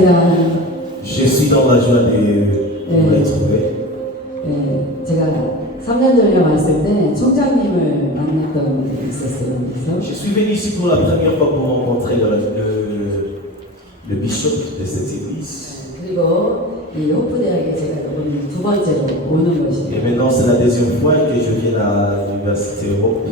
Je suis dans la joie de vous retrouver. 네, 제가 3년 전에 왔을 때 총장님을 만났던 적이 있었어요. 그래서 Je suis venu ici pour la première fois pour rencontrer le bishop de cette église. 그리고 이 호프대학에 제가 오늘 두 번째로 오는 Et 것이에요. maintenant, c'est la deuxième fois que je viens à l'université Europe.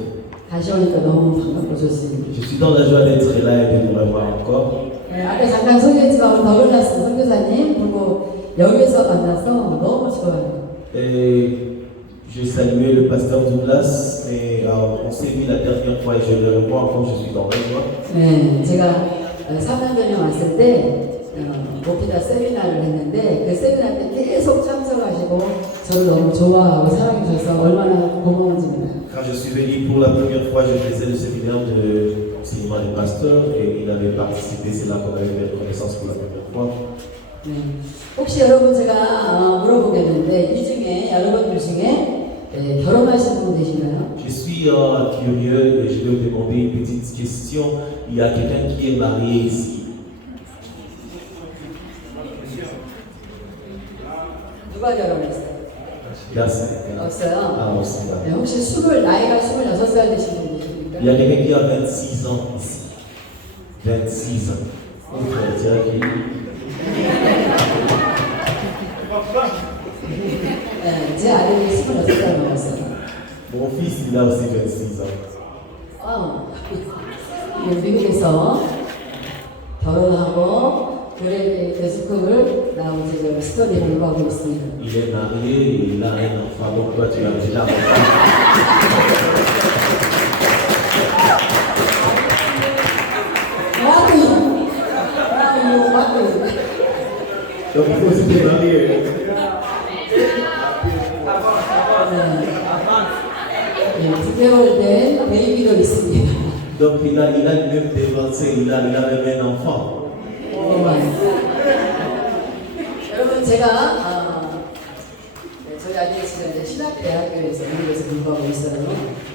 다시 오니까 너무 반갑고 좋습니다. Je suis dans la joie d'être là et de vous revoir encore. 네, 아까 잠깐 소개했지만 더글라스 선교사님 그리고 여기서 만나서 너무 좋아요. Et j'ai salué le pasteur Douglas, et on s'est vu la dernière fois et je le revois encore, je suis dans la joie. 네, 제가 3년 전에 왔을 때 모피다 세미나를 했는데 그 세미나 때 계속 참석하시고 저를 너무 좋아하고 사랑해 주셔서 얼마나 고마운지 몰라요. Quand je suis venu pour la première fois, je faisais le séminaire de enseignement des pasteurs et il avait participé, c'est là qu'on avait fait connaissance pour la première fois. 네. 혹시 여러분 제가 물어보겠는데 이 중에 여러분들 중에 결혼하신 분 계신가요? Je suis curieux et je vais vous demander une petite question. Il y a quelqu'un qui est marié ici. 누가 결혼했어요? Merci. 없어요? Ah, aussi, 네, 혹시 나이가 26살 되신 분 계십니까? Il y a quelqu'un qui a 26 ans ici. 26 ans. On peut dire qu'il 네, 제 아들이 26살 넘었어요. Mon fils, il a aussi 26 ans. 미국에서 결혼하고 교수급을 나온 지금 스터디 공부하고 있습니다. Il est marié, il a un enfant, donc toi tu as déjà un enfant. Donc il faut se marier. 네, 9개월 된 베이비도 있습니다. Donc il a même dévancé, il a même un enfant. 여러분 제가 저희 아들이 지금 이제 신학대학교에서 미국에서 공부하고 있어요.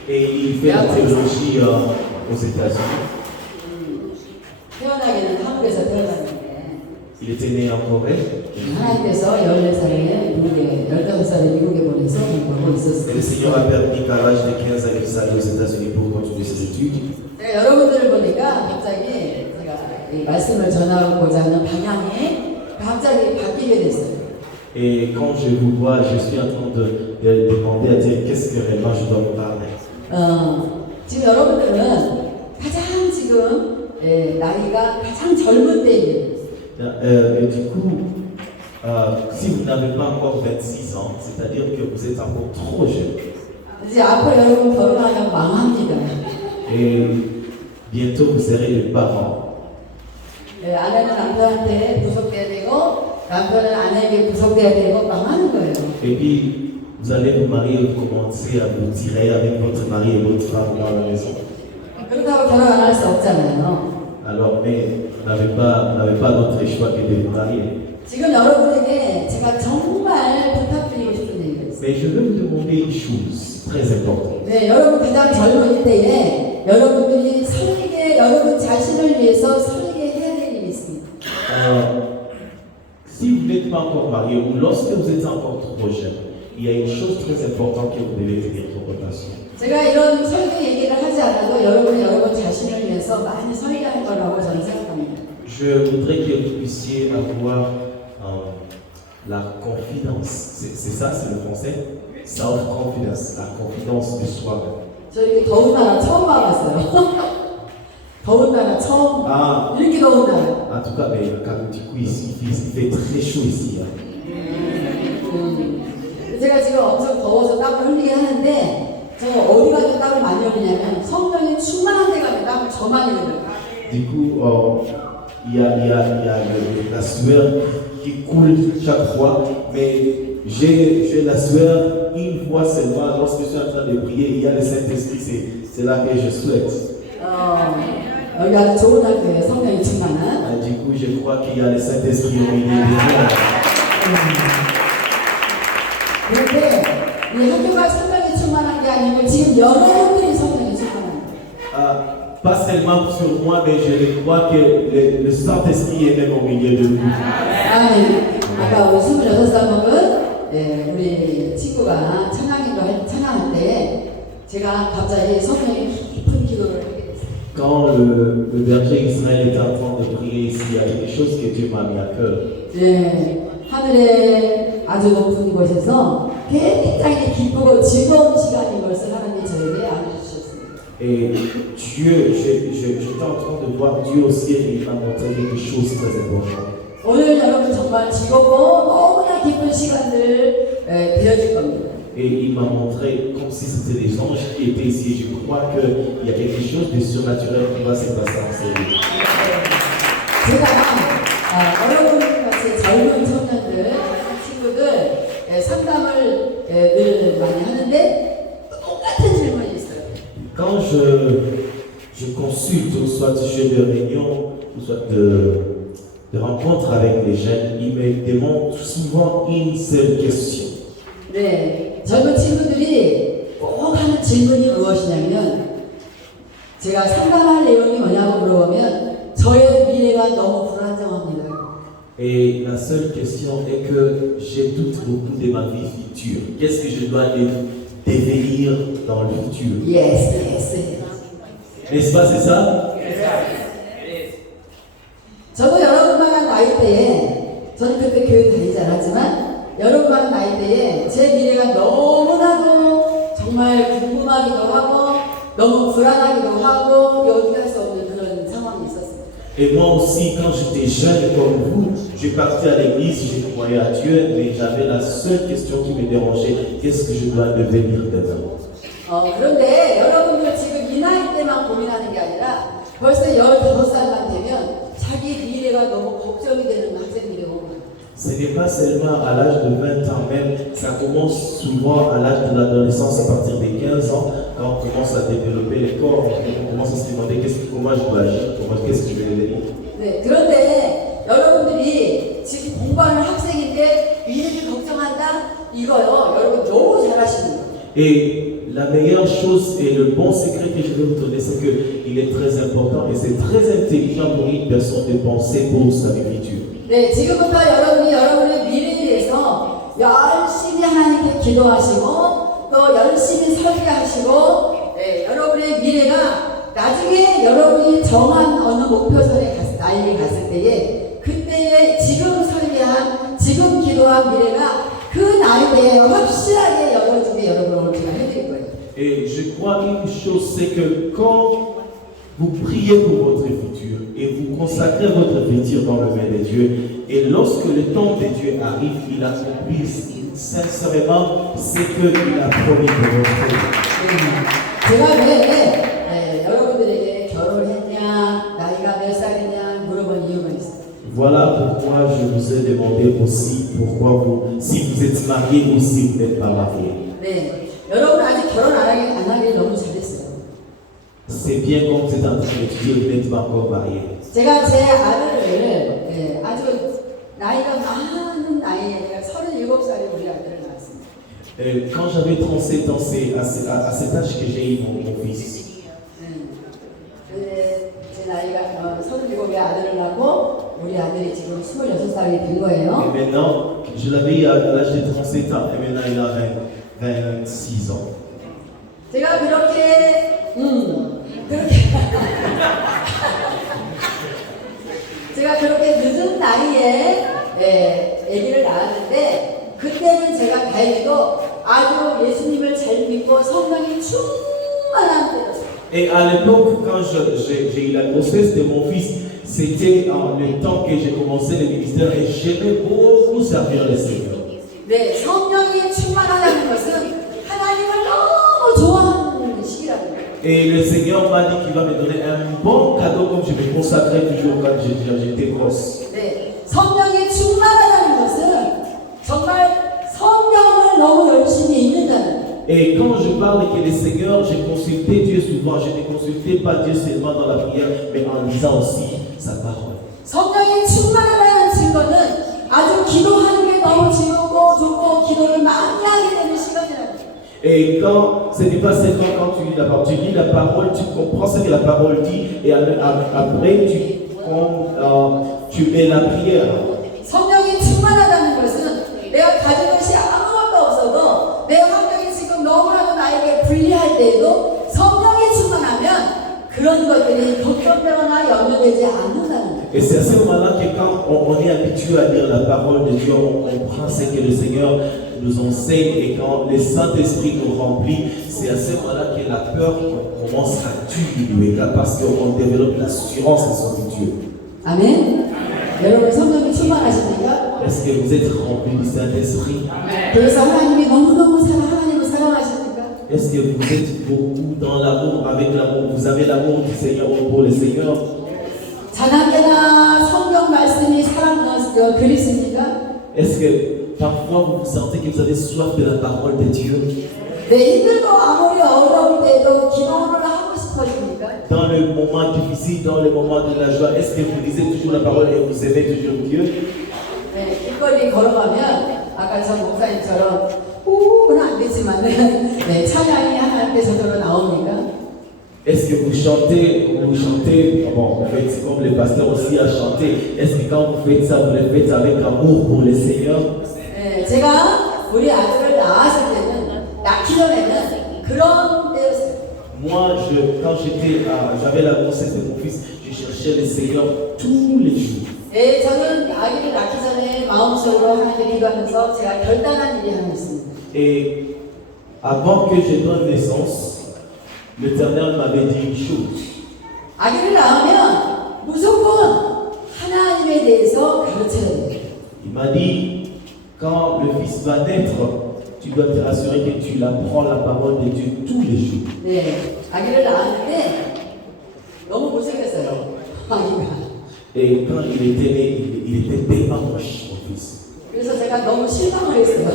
Et il fait la théologie aux États-Unis. 태어나기는 한국에서 태어났는데 Il était né en Corée. 하나님께서 14살에 미국에 15살에 미국에 보내서 공부하고 Et le 있었어요. Seigneur a permis qu'à l'âge de 15 ans, il s'allait aux États-Unis pour continuer ses études. 제가 여러분들을 보니까 갑자기 제가 이 말씀을 전하고자 하는 방향이 갑자기 바뀌게 됐어요. Et quand je vous vois, je suis en train de demander à Dieu qu'est-ce que réellement je dois vous parler. 지금 여러분들은 가장 지금 나이가 가장 젊은 때입니다. Et du coup, si vous n'avez pas encore 26 ans, c'est-à-dire que vous êtes encore trop jeune. 이제 앞으로 여러분 결혼하면 망합니다. Et bientôt vous serez les parents. 아내는 남편한테 구속돼야 되고 남편은 아내에게 구속돼야 되고 망하는 거예요. Et puis, vous allez vous marier et commencer à vous tirer avec votre mari et votre femme dans la maison. 그렇다고 결혼 안 할 수 없잖아요. Alors, mais vous n'avez pas d'autre choix que de vous marier. 지금 여러분에게 제가 정말 부탁드리고 싶은 얘기가 있어요. Mais je vais vous demander une chose très importante. 네, 여러분 가장 젊은 때에 여러분들이 설리게 여러분 자신을 위해서 설리게 해야 될 일이 있습니다. Si vous n'êtes pas encore marié ou lorsque vous êtes encore trop jeune, il y a une chose très importante que vous devez tenir pour votre passion. 제가 이런 설계 얘기를 하지 않아도 여러분이 여러분 자신을 위해서 많이 설계할 거라고 저는 생각합니다. Je voudrais que vous puissiez avoir la confidence. C'est ça, c'est le français? Self-confidence, la confidence de soi. 저 이렇게 더운 나라 처음 와봤어요. 더운 나라 처음. 이렇게 더운 나라. En tout cas, mais, quand du coup ici, il fait très chaud ici. Hein. 제가 지금 엄청 더워서 땀을 흘리게 하는데 제가 어디 가서 땀을 많이 흘리냐면 성령이 충만한 데 가면 땀을 더 많이 흘려요. Du coup, il y a la sueur qui coule chaque fois, mais j'ai la sueur une fois seulement lorsque je suis en train de prier. Il y a le Saint-Esprit, c'est là que je souhaite. 여기 아주 좋은 학교에 성령이 충만한. Du coup, je crois qu'il y a le Saint-Esprit au milieu de moi. 그런데 이 학교가 성령이 충만한 게 아니고 지금 여러분들이 성령이 충만한 거예요. pas seulement sur moi, mais je crois que le Saint-Esprit est même au milieu de nous. 아멘. 아까 우리 26살 먹은 우리 친구가 찬양할 때 제가 갑자기 성령의 깊은 기도를 하게 됐어요. Quand le berger Israël était en train de prier ici, il y a quelque chose que Dieu m'a mis à cœur. 네, 하늘의 아주 높은 곳에서 굉장히 기쁘고 즐거운 시간인 것을 하나님이 저에게 알려주셨습니다. Et Dieu, j'étais en train de voir Dieu au ciel et il m'a montré quelque chose de très important. 오늘 여러분 정말 즐겁고 너무나 기쁜 시간들 되어질 겁니다. Et il m'a montré comme si c'était des anges qui étaient ici. Je crois qu'il y a quelque chose de surnaturel qui va se passer en ce lieu. 제가 여러분 같이 젊은 청년들, 친구들 상담을 늘 많이 하는데 똑같은 질문이 있어요. Quand je consulte, ou soit je fais des réunions, ou soit de rencontres avec les jeunes, ils me demandent souvent une seule question. 네, 젊은 친구들이 꼭 하는 질문이 무엇이냐면 제가 상담할 내용이 뭐냐고 물어보면 저의 미래가 너무 불안정합니다. Et la seule question est que j'ai doute beaucoup de ma vie future. Qu'est-ce que je dois devenir dans le futur? Yes, yes. N'est-ce pas, c'est ça? 저도 여러분만 나이 때에 저는 그때 교회 다니지 않았지만 여러분만 나이 때에 제 미래가 너무나도 정말 궁금하기도 하고 너무 불안하기도 하고 여기할 수 없는 그런 상황이 있었습니다. Et moi aussi, quand j'étais jeune comme vous, je partais à l'église, je croyais à Dieu, mais j'avais la seule question qui me dérangeait, qu'est-ce que je dois devenir demain? 그런데 여러분들 지금 이 나이 때만 고민하는 게 아니라 벌써 15살만 되면 자기 미래가 너무 걱정이 되는 학생들이 오고 Ce n'est pas seulement à l'âge de 20 ans même, ça commence souvent à l'âge de l'adolescence, à partir des 15 ans, quand on commence à développer les corps, on commence à se demander comment je dois agir, qu'est-ce que je vais devenir. 네, 그런데 여러분들이 지금 공부하는 학생인데 미래를 걱정한다? 이거요, 여러분 너무 잘하시는 거예요. Et la meilleure chose et le bon secret que je vais vous donner, c'est qu'il est très important et c'est très intelligent pour une personne de penser pour sa vie future. 네, 지금부터 여러분이 여러분의 미래에 대해서 열심히 하나님께 기도하시고 또 열심히 설계하시고 여러분의 미래가 나중에 여러분이 정한 어느 목표선에 나에게 갔을 때에 그때의 지금 설계한 지금 기도한 미래가 그 나이대에 확실하게 여러분에게 여러분을 제가 해드릴 거예요. Et je crois une chose, c'est que quand vous priez pour votre futur et vous consacrez votre futur dans le main de Dieu, et lorsque le temps de Dieu arrive, il accomplit sincèrement ce qu'il a promis pour votre vie. 제가 왜 여러분들에게 결혼했냐, 나이가 몇 살이냐 물어본 이유가 있어요. Voilà pourquoi je vous ai demandé aussi si vous êtes marié ou si vous n'êtes pas marié. 네, 여러분 아직 결혼 안 하길 너무 잘했어요. C'est bien comme vous êtes en train d'étudier, vous n'êtes pas encore marié. 제가 제 아들을 아주 나이가 많은 나이에 내가 37살에 우리 아들을 낳았습니다. Quand j'avais 37 ans, c'est à cet âge que j'ai eu mon fils. 제 나이가 37에 아들을 낳고 우리 아들이 지금 26살이 된 거예요. Et maintenant, je l'avais eu à l'âge de 37 ans et maintenant il a 26 ans. 제가 그렇게 제가 그렇게 늦은 나이에 아기를 낳았는데 그때는 제가 다행히도 아주 예수님을 잘 믿고 성령이 충만한 때였어요. Et à l'époque, quand j'ai eu la grossesse de mon fils, c'était le temps que j'ai commencé le ministère et j'aimais beaucoup servir le Seigneur. 네, 성령이 충만하다는 것은 하나님을 너무 좋아하는 시기라는 거예요. Et le Seigneur m'a dit qu'il va me donner un bon cadeau comme je me consacrais toujours quand j'étais grosse. 네, 성령이 충만하다는 것은 정말 성경을 너무 열심히 읽는다는 거예요. Et quand je parle que le Seigneur, j'ai consulté Dieu souvent, je ne consultais pas Dieu seulement dans la prière, mais en lisant aussi sa parole. 성령이 충만하다는 증거는 아주 기도하는 게 너무 즐겁고 좋고 기도를 많이 하게 되는 시간이라는 거예요. Et quand, ce n'est pas seulement quand tu lis la parole, tu comprends ce que la parole dit, et après tu mets la prière. 성령이 충만하다는 것은 내가 가진 것이 아무것도 없어도 내 환경이 지금 너무나도 나에게 불리할 때에도 성령이 충만하면 그런 것들이 걱정되거나 염려되지 않는다는 거예요. Et c'est à ce moment-là que quand on est habitué à lire la parole de Dieu, on comprend ce que le Seigneur nous enseigne, et quand le Saint-Esprit nous remplit, c'est à ce moment-là que la peur commence à diminuer, parce qu'on développe l'assurance de son Dieu. 아멘. 여러분 성령이 충만하십니까? Est-ce que vous êtes remplis du Saint-Esprit? 그래서 하나님이 너무너무 하나님을 사랑하십니까? Est-ce que vous êtes beaucoup dans l'amour, avec l'amour? Vous avez l'amour du Seigneur pour le Seigneur? 자나깨나 성경 말씀이 사랑 그리십니까? Est-ce que parfois vous sentez que vous avez soif de la parole de Dieu? 내 힘들고 아무리 어려울 때도 기도를 하고 싶어집니까? Dans le moment difficile, dans le moment de la joie, est-ce que vous lisez toujours la parole et vous aimez toujours Dieu? 네, 길거리 걸어가면 아까 저 목사님처럼 우는 안 되지만은 네, 찬양이 하나님께 저절로 나옵니까? Est-ce que vous chantez, bon, en fait, comme le pasteur aussi a chanté, est-ce que quand vous faites ça, vous le faites avec amour pour le Seigneur? 네, 제가 우리 아들을 낳았을 때는 낳기 전에는 그런 때였어요. Moi, quand j'avais la grossesse de mon fils, je cherchais le Seigneur tous les jours. 네, 저는 아기를 낳기 전에 마음속으로 하나님께 기도하면서 제가 결단한 일이 하나 있습니다. Et avant que je donne naissance, l'Éternel m'avait dit une chose. 아기를 낳으면 무조건 하나님에 대해서 가르쳐야 돼요. Il m'a dit, quand le fils va naître, tu dois te rassurer que tu apprends la parole de Dieu tous les jours. 네, 아기를 낳았는데 너무 못생겼어요. 아기가. Et quand il était né, il était tellement moche, mon fils. 그래서 제가 너무 실망을 했어요.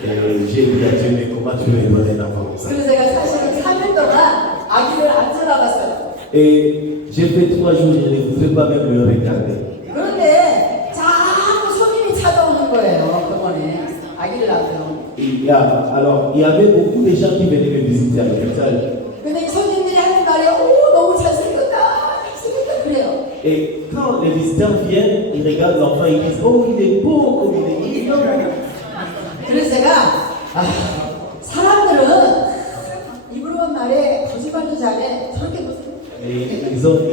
Et j'ai dit à Dieu, mais comment tu veux me donner un enfant comme ça? 그래서 제가 사실은 3일 동안 아기를 안 쳐다봤어요. Et j'ai fait 3 jours, je ne voudrais pas même le regarder. 그런데 자꾸 손님이 찾아오는 거예요. 병원에 아기를 낳으면. Alors, il y avait beaucoup de gens qui venaient me visiter à l'hôpital. 근데 이 손님들이 하는 말이 오 너무 잘생겼다 그래요. Et quand les visiteurs viennent, ils regardent l'enfant, ils disent, oh, il est beau, comme il est mignon. 그래서 제가 사람들은 입으로 한 말에 거짓말도 잘해 저렇게 무슨 Et les autres,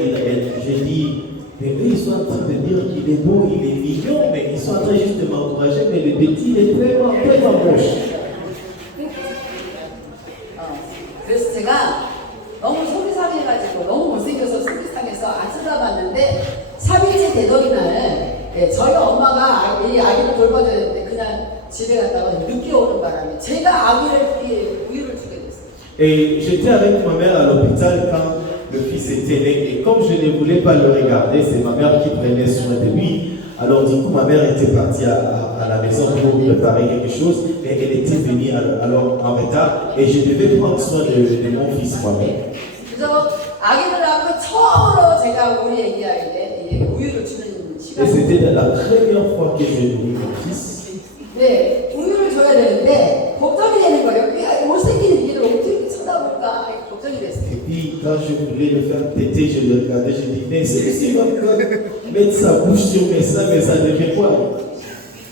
j'ai dit, mais eux, ils sont en train de dire qu'il est beau, il est mignon, mais ils sont en train juste de m'encourager, mais le petit, il est vraiment, vraiment moche. 그래서 제가 너무 속이 상해가지고 너무 못생겨서 속이 상해서 안 쳐다봤는데 3일째 되더니 날 저희 엄마가 이 아기를 돌봐줘야 되는데 그냥 집에 갔다가 늦게 오는 바람에 제가 아기를 우유를 주게 됐어요. Et j'étais avec ma mère à l'hôpital quand le fils était né. Et comme je ne voulais pas le regarder, c'est ma mère qui prenait soin de lui. Alors du coup, ma mère était partie à la maison pour préparer quelque chose. Et elle était venue alors en retard. Et je devais prendre soin de mon fils moi-même. 그래서 아기를 낳고 처음으로 제가 우리 애기에게 우유를 주는 Et 시간. c'était la première fois que j'ai nourri mon fils. 네, 우유를 줘야 되는데 걱정이 되는 거예요. 그 못생긴 애기를 어떻게 쳐다볼까 걱정이 됐어요. Et puis, quand je voulais le faire téter, je le regardais, je dis, mais celui-ci va mettre sa bouche sur mes seins, mais ça devient quoi?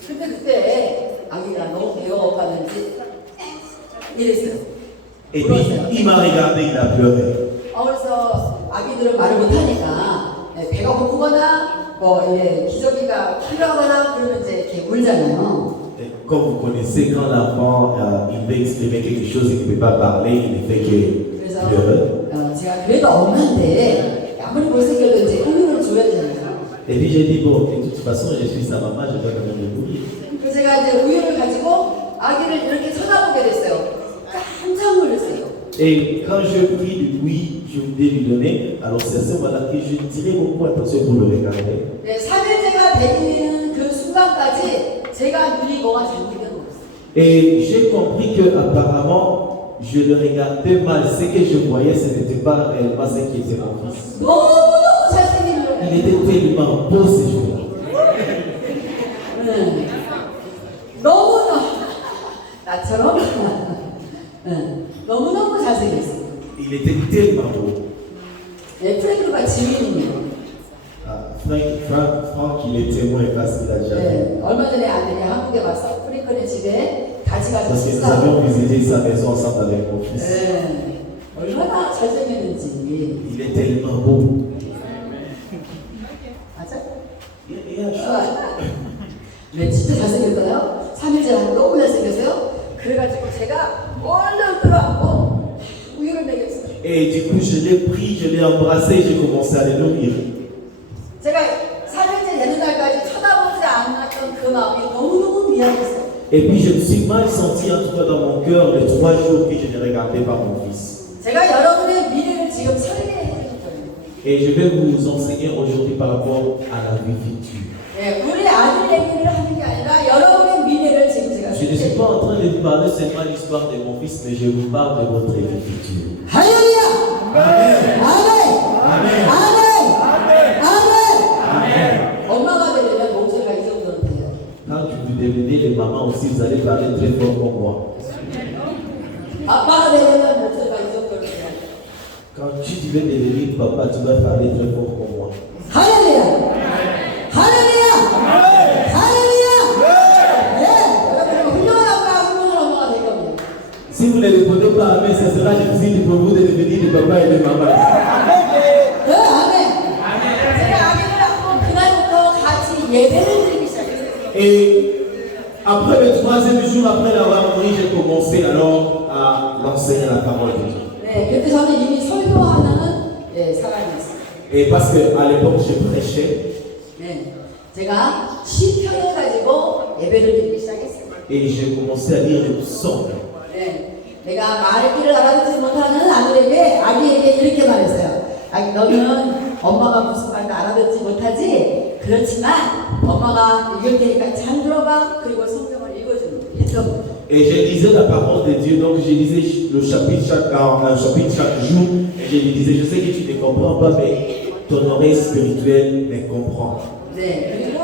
근데 그때 아기가 너무 배워가는지 이랬어요. Et puis, il m'a regardé, il a pleuré. 그래서 아기들은 말을 못하니까 배가 고프거나 뭐 기저귀가 필요하거나 그러면 이제 이렇게 울잖아요. Et comme vous connaissez, quand l'enfant il veut exprimer quelque chose et qu'il ne peut pas parler, il ne fait que 그래서 pleurer. 제가 그래도 엄마인데 아무리 못생겨도 이제 우유를 줘야 되잖아요. Et puis j'ai dit, bon, de toute façon, je suis sa maman, je dois quand même le nourrir. 그래서 제가 이제 우유를 가지고 아기를 이렇게 쳐다보게 됐어요. 깜짝 놀랐어요. Et quand je pris du oui, je voulais lui donner, alors c'est à ce moment-là que je tirais beaucoup attention pour le regarder. 네, 3일째가 되는 그 순간까지 제가 눈이 뭐가 잘못된 거였어요. Et j'ai compris que apparemment, je le regardais mal. Ce que je voyais, ce n'était pas réellement ce qui était mon fils. 너무너무 잘생긴 거예요. Il était tellement beau ce jour-là. 너무너무 나처럼 Il était tellement beau. 네, 프랭크가 지민이에요. Ah, Franck, il est témoin parce qu'il a déjà vu. 네, 얼마 전에 아들이 한국에 와서 프랭크네 집에 같이 가서 Parce que nous 식사하고. avions visité sa maison ensemble avec mon fils. 네, 얼마나 잘생겼는지. Il est tellement beau. 맞아? Il a 네, 진짜 잘생겼어요. 3일 전에 너무 잘생겼어요. 그래가지고 제가 얼른 끌어안고 우유를 먹였어요. Et du coup, je l'ai pris, je l'ai embrassé, j'ai commencé à le nourrir. 제가 3일째 되는 날까지 쳐다보지 않았던 그 마음이 너무너무 미안했어요. Et puis, je me suis mal senti, en tout cas dans mon cœur, les 3 jours que je n'ai regardé pas mon fils. 제가 여러분의 미래를 지금 설계해 드릴 거예요. Et je vais vous enseigner aujourd'hui par rapport à la vie future. 네, 우리 아들 얘기를 하는 게 아니라 여러분의 미래를 지금 제가 Je ne suis 설계해 pas en train de vous parler seulement de l'histoire de mon fils, mais je vous parle de votre vie future. 할렐루야! 아멘! Amen. 아멘! 엄마가 되려면 목소리가 이 정도는 돼요. Quand vous devenez les mamans aussi, vous allez parler très fort comme moi. 아빠가 되려면 목소리가 이 정도는 돼요. Quand tu veux devenir papa, tu vas parler très fort comme moi. 할렐루야! 네, 여러분 훌륭한 아빠, 훌륭한 엄마가 될 겁니다. Si vous ne répondez pas Amen, ça sera difficile pour vous de devenir des papas et des mamans. 네, 아멘. 제가 아기를 낳고 그날부터 같이 예배를 드리기 시작했어요. Et après le 3e jour, après l'avoir nourri, j'ai commencé alors à l'enseigner la parole de Dieu. 네, 그때 저는 이미 설교하는 사람이었어요. Et parce qu'à l'époque, je prêchais 네, 제가 시편을 가지고 예배를 드리기 시작했어요. et j'ai commencé à lire les psaumes. 네, 내가 말귀를 알아듣지 못하는 아기에게 이렇게 말했어요. 아기, 너는 엄마가 무슨 말도 알아듣지 못하지? 그렇지만 엄마가 읽을 테니까 잘 들어봐. 그리고 성경을 읽어줘. Et je lisais la parole de Dieu, donc je lisais un chapitre chaque jour, et je lui disais, je sais que tu ne comprends pas, mais ton oreille spirituelle me comprend. 네, 그리고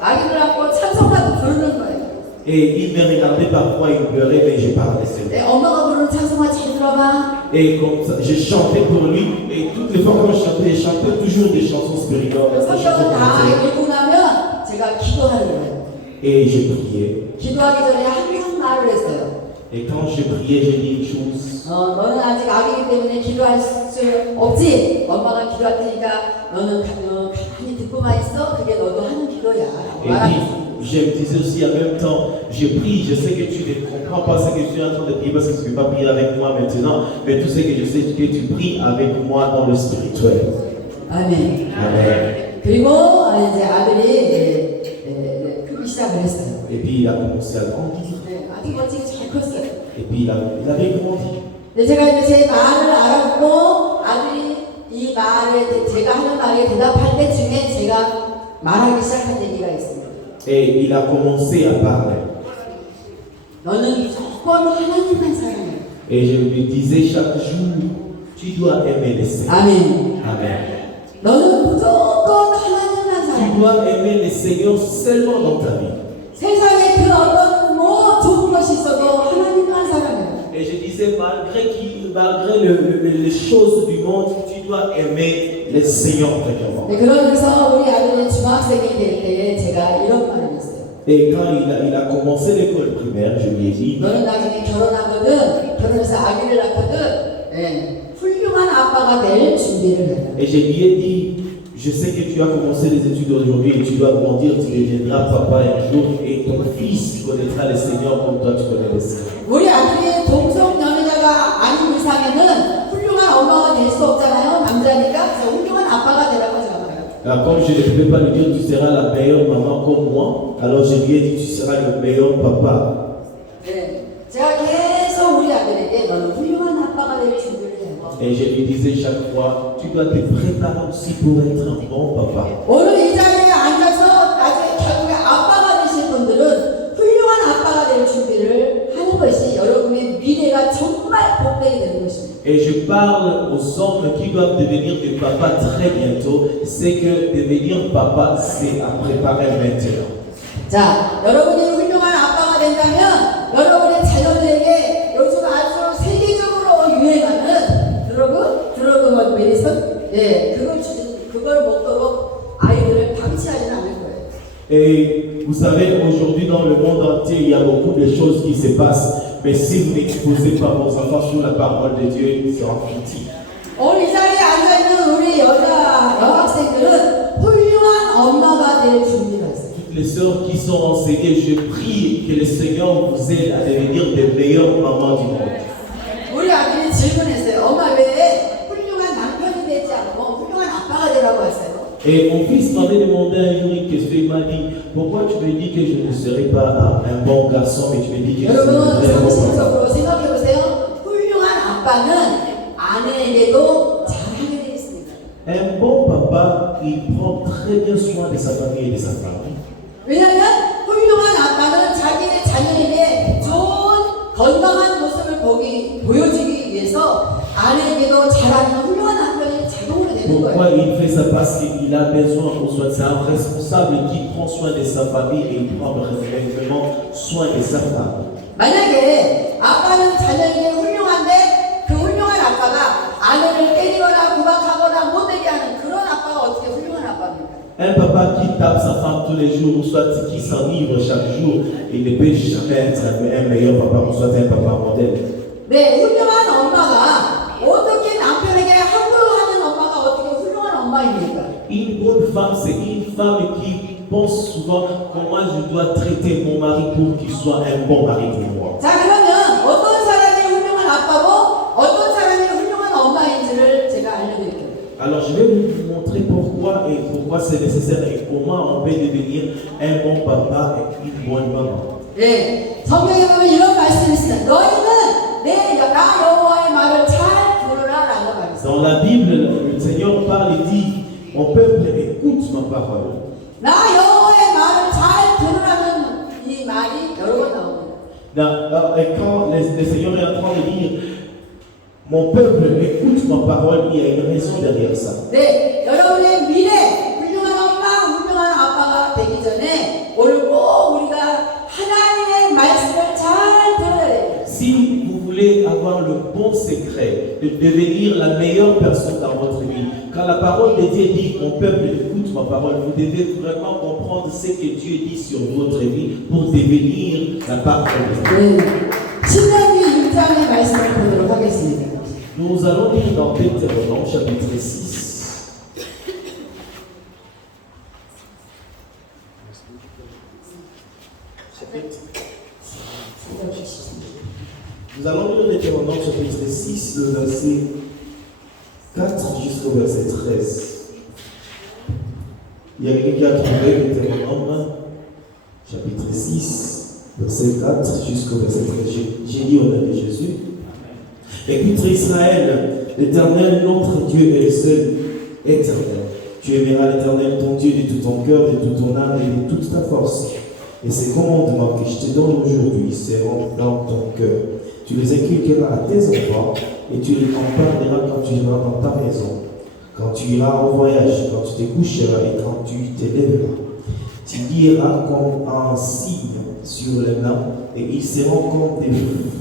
아기를 낳고 찬송가도 부르는 거예요. Et il me regardait parfois, il pleurait, mais je parlais seulement. 네, 엄마가 부르는 찬송가 잘 들어봐. Et comme ça, je chantais pour lui, et toutes les fois que je chantais toujours des chansons spirituelles. Des chansons 성경을 다 chrétiennes. 읽고 나면 제가 기도하는 거예요. Et je priais. 기도하기 전에 항상 말을 했어요. Et quand je priais, je dis une chose. 너는 아직 아기이기 때문에 기도할 수 없지. 엄마가 기도할 테니까 너는 가만히 듣고만 있어. 그게 너도 하는 기도야. Et puis, je me disais aussi en même temps, je prie, je sais que tu ne comprends pas ce que tu es en train de prier parce que tu ne peux pas prier avec moi maintenant, mais tout ce que je sais que tu pries avec moi dans le spirituel. 아멘. Amen. 그리고 이제 아들이 크기 시작을 했어요. Et puis il a commencé à grandir. 네, 아주 멋지게 잘 컸어요. Et puis il avait grandi. 근데 제가 이제 제 말을 알아듣고 아들이 이 말에 제가 하는 말에 대답할 때쯤에 제가 말하기 시작한 얘기가 있습니다. Et il a commencé à parler. 너는 무조건 하나님만 사랑해. Et je lui disais chaque jour, tu dois aimer le Seigneur. 아멘. Amen. 너는 무조건 하나님만 Tu 사랑해. dois aimer le Seigneur seulement dans ta vie. 세상에 그 어떤 뭐 좋은 것이 있어도 하나님만 사랑해. Et je disais, malgré les choses du monde, tu dois aimer le Seigneur premièrement. 네, 그러면서 우리 아들이 중학생이 될 때에 제가 이런 말을 했어요. Et quand il a commencé l'école primaire, je lui ai dit, 너는 나중에 결혼해서 아기를 낳거든, 네, 훌륭한 아빠가 될 준비를 해라. et je lui ai dit, je sais que tu as commencé les études aujourd'hui et tu dois grandir, tu deviendras papa un jour et ton fils connaîtra le Seigneur comme toi tu connais le Seigneur. 우리 아들이 동성 연애자가 아닌 이상에는 훌륭한 엄마가 될 수 없잖아요. 남자니까 그래서 훌륭한 아빠가 되라고 제가 말해요. Alors comme je ne pouvais pas lui dire, tu seras la meilleure maman comme moi, alors je lui ai dit, tu seras le meilleur papa. 네, 제가 계속 우리 아들에게 너는 훌륭한 아빠가 될 준비를 해요. Et je lui disais chaque fois, tu dois te préparer aussi pour être un bon papa. 오늘 이 자리에 앉아서 나중에 결국에 아빠가 되실 분들은 훌륭한 아빠가 될 준비를 하는 것이 여러분의 미래가 정말 복되게 되는 것입니다. Et je parle aux hommes qui doivent devenir des papas très bientôt, c'est que devenir papa, c'est à préparer maintenant. 자, 여러분이 훌륭한 아빠가 된다면 여러분의 자녀들에게 요즘 아주 세계적으로 유행하는 여러분 메디슨? 네, 그걸 먹도록 아이들을 방치하지는 않을 거예요. Et vous savez, aujourd'hui dans le monde entier, il y a beaucoup de choses qui se passent. Mais si vous n'exposez pas vos enfants sur la parole de Dieu, ils seront futiles. 오늘 이 자리에 앉아있는 우리 여학생들은 훌륭한 엄마가 될 준비가 있어요. Toutes les sœurs qui sont enseignées, je prie que le Seigneur vous aide à devenir des meilleures mamans du monde. 우리 아들이 질문했어요. 엄마 왜 훌륭한 남편이 되지 않고 훌륭한 아빠가 되라고 했어요? Et mon fils m'avait demandé un jour une question, il m'a dit, pourquoi tu me dis que je ne serai pas un bon garçon, mais tu me dis que je serai 여러분 un bon garçon. 상식적으로 생각해보세요. 훌륭한 아빠는 아내에게도 잘하게 되어 있습니다. Un bon papa, il prend très bien soin de sa famille et de sa femme. 왜냐하면 훌륭한 아빠는 자기의 자녀에게 좋은 건강한 모습을 보여주기 위해서 아내에게도 잘하는 훌륭한 남편이 자동으로 되는 Pourquoi 거예요. il fait ça? Parce qu'il a besoin, c'est un responsable qui prend soin de sa famille et il prend vraiment soin de sa femme. 만약에 아빠는 자녀에게 훌륭한데 그 훌륭한 아빠가 아내를 때리거나 구박하거나 못되게 하는 그런 아빠가 어떻게 훌륭한 아빠입니까? Un papa qui tape sa femme tous les jours, ou soit qui s'enivre chaque jour, il ne peut jamais être un meilleur papa, ou soit un papa modèle. 네, 훌륭한 엄마가 어떻게 남편에게 함부로 하는 엄마가 어떻게 훌륭한 엄마입니까? Une bonne femme, c'est une femme qui pense souvent comment je dois traiter mon mari pour qu'il soit un bon mari pour moi. 자, 그러면 어떤 사람이 훌륭한 아빠고 어떤 사람이 훌륭한 엄마인지를 제가 알려드릴게요. Alors je vais vous montrer pourquoi c'est nécessaire et comment on peut devenir un bon papa et une bonne maman. 네, 성경에 보면 이런 말씀이 있습니다. 너희는 나 여호와의 말을 잘 들으라라는 말이 있어요. Dans la Bible, le Seigneur parle et dit, mon peuple écoute ma parole. 나 여호와의 말을 잘 들으라는 이 말이 여러 번 나옵니다. Et quand le Seigneur est en train de dire, mon peuple écoute ma parole, il y a une raison derrière ça. 네, 여러분의 미래 훌륭한 엄마, 훌륭한 아빠가 되기 전에 오늘 꼭 우리가 하나님의 말씀을 잘 들어야 돼요. Si vous voulez avoir le bon secret de devenir la meilleure personne dans votre vie, quand la parole de Dieu dit, mon peuple écoute ma parole, vous devez vraiment comprendre ce que Dieu dit sur votre vie pour devenir la parole de Dieu. 네, 신명기 6장의 말씀을 보도록 하겠습니다. Nous allons lire dans Deutéronome chapitre 6. Nous allons lire Deutéronome chapitre 6, le verset 4 jusqu'au verset 13. Il y a quelqu'un qui a trouvé Deutéronome chapitre 6, verset 4 jusqu'au verset 13. J'ai dit au nom de Jésus. Écoute Israël, l'Éternel, notre Dieu est le seul éternel. Tu aimeras l'Éternel, ton Dieu, de tout ton cœur, de toute ton âme et de toute ta force. Et ces commandements que je te donne aujourd'hui seront dans ton cœur. Tu les inculqueras à tes enfants et tu les en parleras quand tu iras dans ta maison, quand tu iras en voyage, quand tu te coucheras et quand tu te lèveras. Tu liras comme un signe sur les mains et ils seront comme des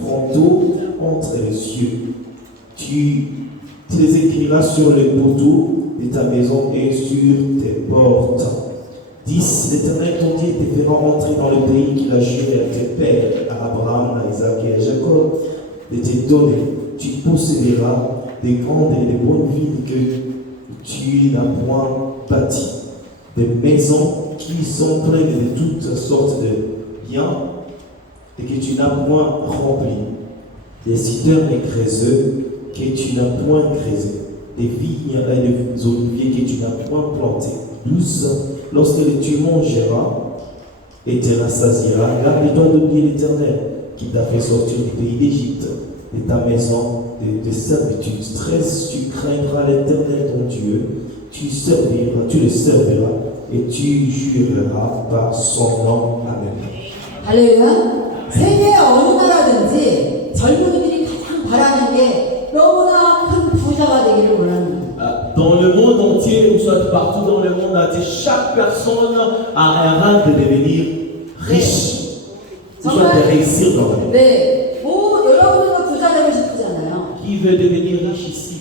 frontaux entre les yeux. Tu les écriras sur les poteaux de ta maison et sur tes portes. 10. L'Éternel ton Dieu te fera entrer dans le pays qu'il a juré à tes pères, à Abraham, à Isaac et à Jacob, de te donner. Tu posséderas des grandes et des bonnes villes que tu n'as point bâties, des maisons qui sont pleines de toutes sortes de biens et que tu n'as point remplies, des citernes et creuseux que tu n'as point creusés, des vignes et des oliviers que tu n'as point plantés. 12. Lorsque tu mangeras et te rassasieras, garde-toi d'oublier l'Éternel qui t'a fait sortir du pays d'Égypte, de ta maison de servitude. 13. Tu craindras l'Éternel ton Dieu, tu le serviras et tu jureras par son nom. Amen. 할렐루야. 세계 어느 나라든지 젊은이들이 가장 바라는 게 너무나 큰 부자가 되기를 원합니다. Dans le monde entier, ou soit partout dans le monde entier, chaque personne a un rêve de devenir riche, ou soit de réussir dans la vie. 네, 여러분도 부자 되고 싶지 않아요? Qui veut devenir riche ici?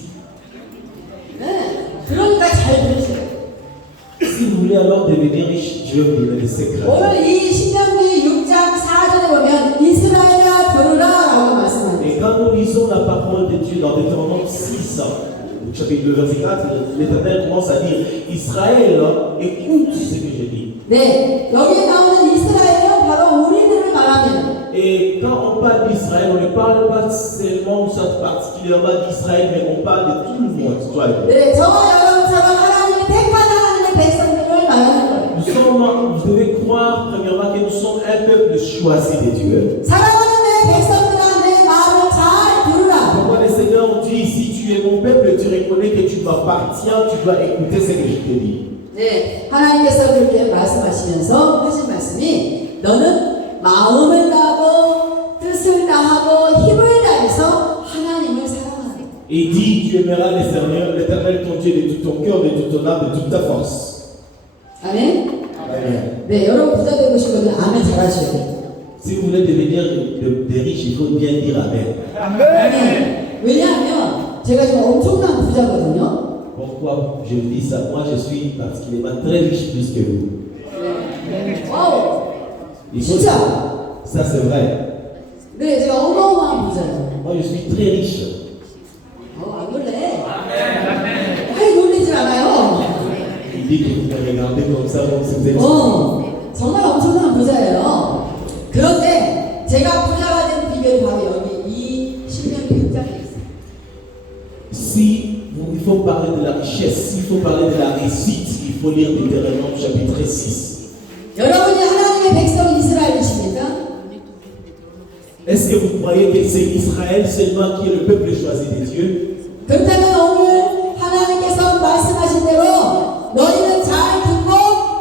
voulez alors devenir riche, Dieu vous donne des secrets. 오늘 이 신명기 6장 4절에 보면 이스라엘아 들으라라고 말씀합니다. Et quand nous lisons la parole de Dieu dans Deutéronome 6, au chapitre 2, verset 4, l'Éternel commence à dire Israël, écoute ce que je dis. 네, 여기에 나오는 이스라엘은 바로 우리들을 말합니다. Et quand on parle d'Israël, on ne parle pas seulement particulièrement d'Israël, mais on parle de tout le monde. 네, 저와 여러분처럼 하나님이 택한 하나님의 백성들을 말하는 거예요. Vous devez croire premièrement que nous sommes un peuple choisi de Dieu. 사랑하는 내 백성들아 내 말을 잘 들으라. Pourquoi le Seigneur dit, si tu es mon peuple, tu reconnais que tu m'appartiens, tu dois écouter ce que je te dis. 네, 하나님께서 그렇게 말씀하시면서 하신 말씀이 너는 마음을 다하고 뜻을 다하고 힘을 다해서 하나님을 사랑하라. Et dit, tu aimeras l'Éternel ton Dieu de tout ton cœur, de toute ton âme, de toute ta force. 아멘. Amen. 네, 여러분 부자 되고 싶으면 아멘 잘하셔야 돼요. Si vous voulez devenir des riches, il faut bien dire Amen. 아멘. 왜냐하면 제가 지금 엄청난 부자거든요. Pourquoi je vous dis ça? Moi, je suis particulièrement très riche plus que vous. 와우. Il faut- 진짜. Ça, c'est vrai. 네, 제가 어마어마한 부자예요. Moi, je suis très riche. 안 놀래? 아이 놀리질 않아요. Il dit que vous me regardez comme ça, comme si vous êtes. 정말 엄청난 부자예요. 그런데 제가 부자가 된 비결이 바로 여기 이 신명기 6장에 있어요. Si il faut parler de la richesse, s'il faut parler de la réussite, il faut lire Deutéronome chapitre 6. 여러분이 하나님의 백성 이스라엘이십니까? Est-ce que vous croyez que c'est Israël seulement qui est le peuple choisi de Dieu? 그렇다면 오늘 하나님께서 말씀하신 대로 너희는 잘 듣고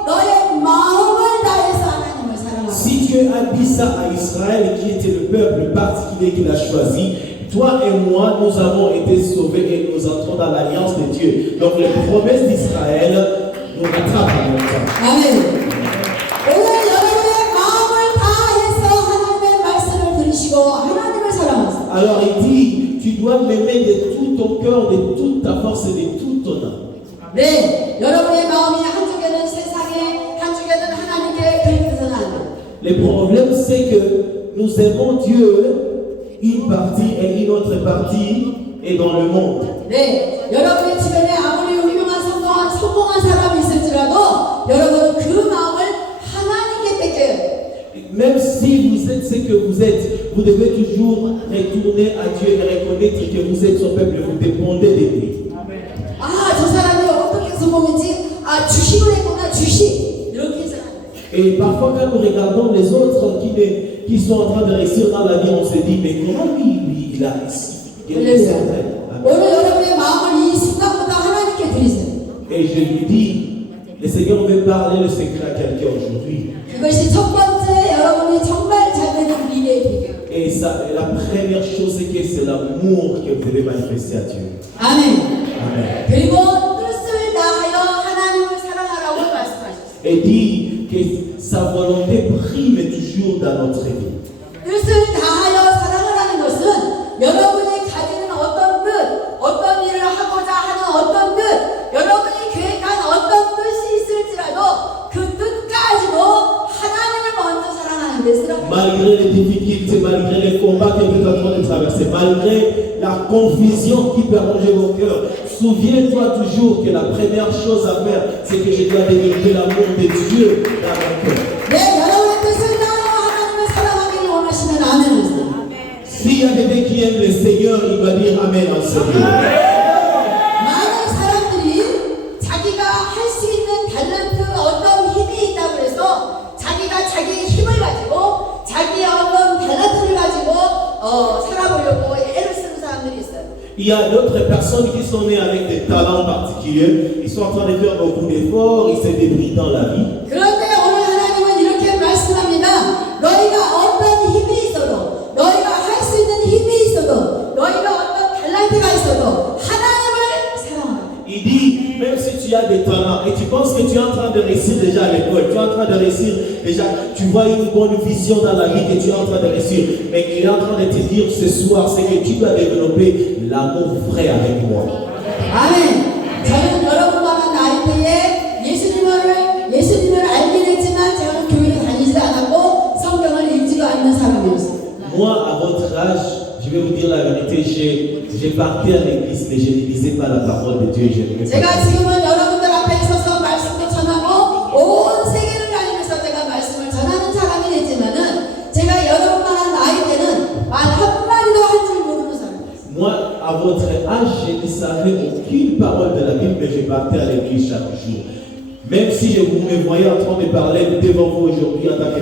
너의 마음을 다해서 하나님을 사랑하라. Si Dieu a dit ça à Israël, qui était le peuple particulier qu'il a choisi, toi et moi, nous avons été sauvés et nous entrons dans l'alliance de Dieu. Donc les promesses d'Israël nous rattrapent en même temps. 아멘. 오늘 여러분의 마음을 다해서 하나님의 말씀을 들으시고 하나님을 사랑하세요. Alors il dit, tu dois m'aimer de tout ton cœur, de toute ta force et de toute ton âme. 네, 여러분의 마음이 한쪽에는 세상에, 한쪽에는 하나님께 그렇게서는 안 돼요. Le problème, c'est que nous aimons Dieu, une partie et une autre partie est dans le monde. 네, 여러분의 주변에 아무리 유명한 성공한 사람이 있을지라도 여러분은 그 마음을 하나님께 뺏겨요. Même si vous êtes ce que vous êtes, vous devez toujours retourner à Dieu et reconnaître que vous êtes son peuple, vous dépendez de lui. 아, 저 사람이 어떻게 성공했지? 아, 주식을 했구나, 주식. 이렇게 해서 안 돼요. Et parfois, quand nous regardons les autres qui sont en train de réussir dans la vie, on se dit, mais comment lui, il a réussi? 할렐루야. 오늘 여러분의 마음을 이 순간부터 하나님께 드리세요. Et je lui dis, le Seigneur veut parler le secret à quelqu'un aujourd'hui. 그것이 첫 번째 여러분이 정말 잘 되는 미래의 비결. Et ça, la première chose, c'est que c'est l'amour que vous devez manifester à Dieu. 아멘. Amen. 그리고 뜻을 다하여 하나님을 사랑하라고 말씀하셨어요. Et dit que sa volonté prime toujours dans notre vie. 뜻을 다하여 사랑하라는 것은 여러분이 가지는 어떤 뜻, 어떤 일을 하고자 하는 어떤 뜻, 여러분이 계획한 어떤 뜻이 있을지라도 그 뜻까지도 하나님을 먼저 사랑하는 데 쓰라고. Malgré les difficultés, malgré les combats que vous êtes en train de traverser, malgré la confusion qui peut arranger vos cœurs, souviens-toi toujours que la première chose à faire, c'est que je dois développer l'amour de Dieu dans mon cœur. 네, 여러분의 뜻을 따라 하나님을 사랑하기를 원하시면 아멘 하세요. S'il y a quelqu'un qui aime le Seigneur, il va dire Amen en ce lieu. 많은 사람들이 자기가 할 수 있는 탤런트 어떤 힘이 있다고 해서 자기가 자기의 힘을 가지고 자기의 어떤 탤런트를 가지고 살아보려고 애를 쓰는 사람들이 있어요. Il y a d'autres personnes qui sont nées avec des talents particuliers, ils sont en train de faire beaucoup d'efforts, ils se débrouillent dans la vie. 그런데 오늘 하나님은 이렇게 말씀합니다. 너희가 어떤 힘이 있어도 너희가 할 수 있는 힘이 있어도 너희가 어떤 탤런트가 있어도 하나님을 사랑하라. Il dit, même si tu as des talents et tu penses que tu es en train de réussir déjà à l'école, tu es en train de réussir déjà, tu vois une bonne vision dans la vie que tu es en train de réussir, mais il est en train de te dire ce soir, c'est que tu dois développer l'amour vrai avec moi. 아멘. 저는 여러분과는 나이 때에 âge, je vais vous dire la vérité, j'ai parti à l'église, mais je ne lisais pas la parole de Dieu. Je n'aimais pas. 제가 지금은 여러분들 앞에 서서 말씀도 전하고 온 세계를 다니면서 제가 말씀을 전하는 사람이 됐지만은 제가 여러분만한 나이 때는 말 한마디도 할 줄 모르는 사람이었어요. Moi, à votre âge, je ne savais aucune parole de la Bible, mais je partais à l'église chaque jour. Même si vous me voyez en train de parler devant vous aujourd'hui en tant que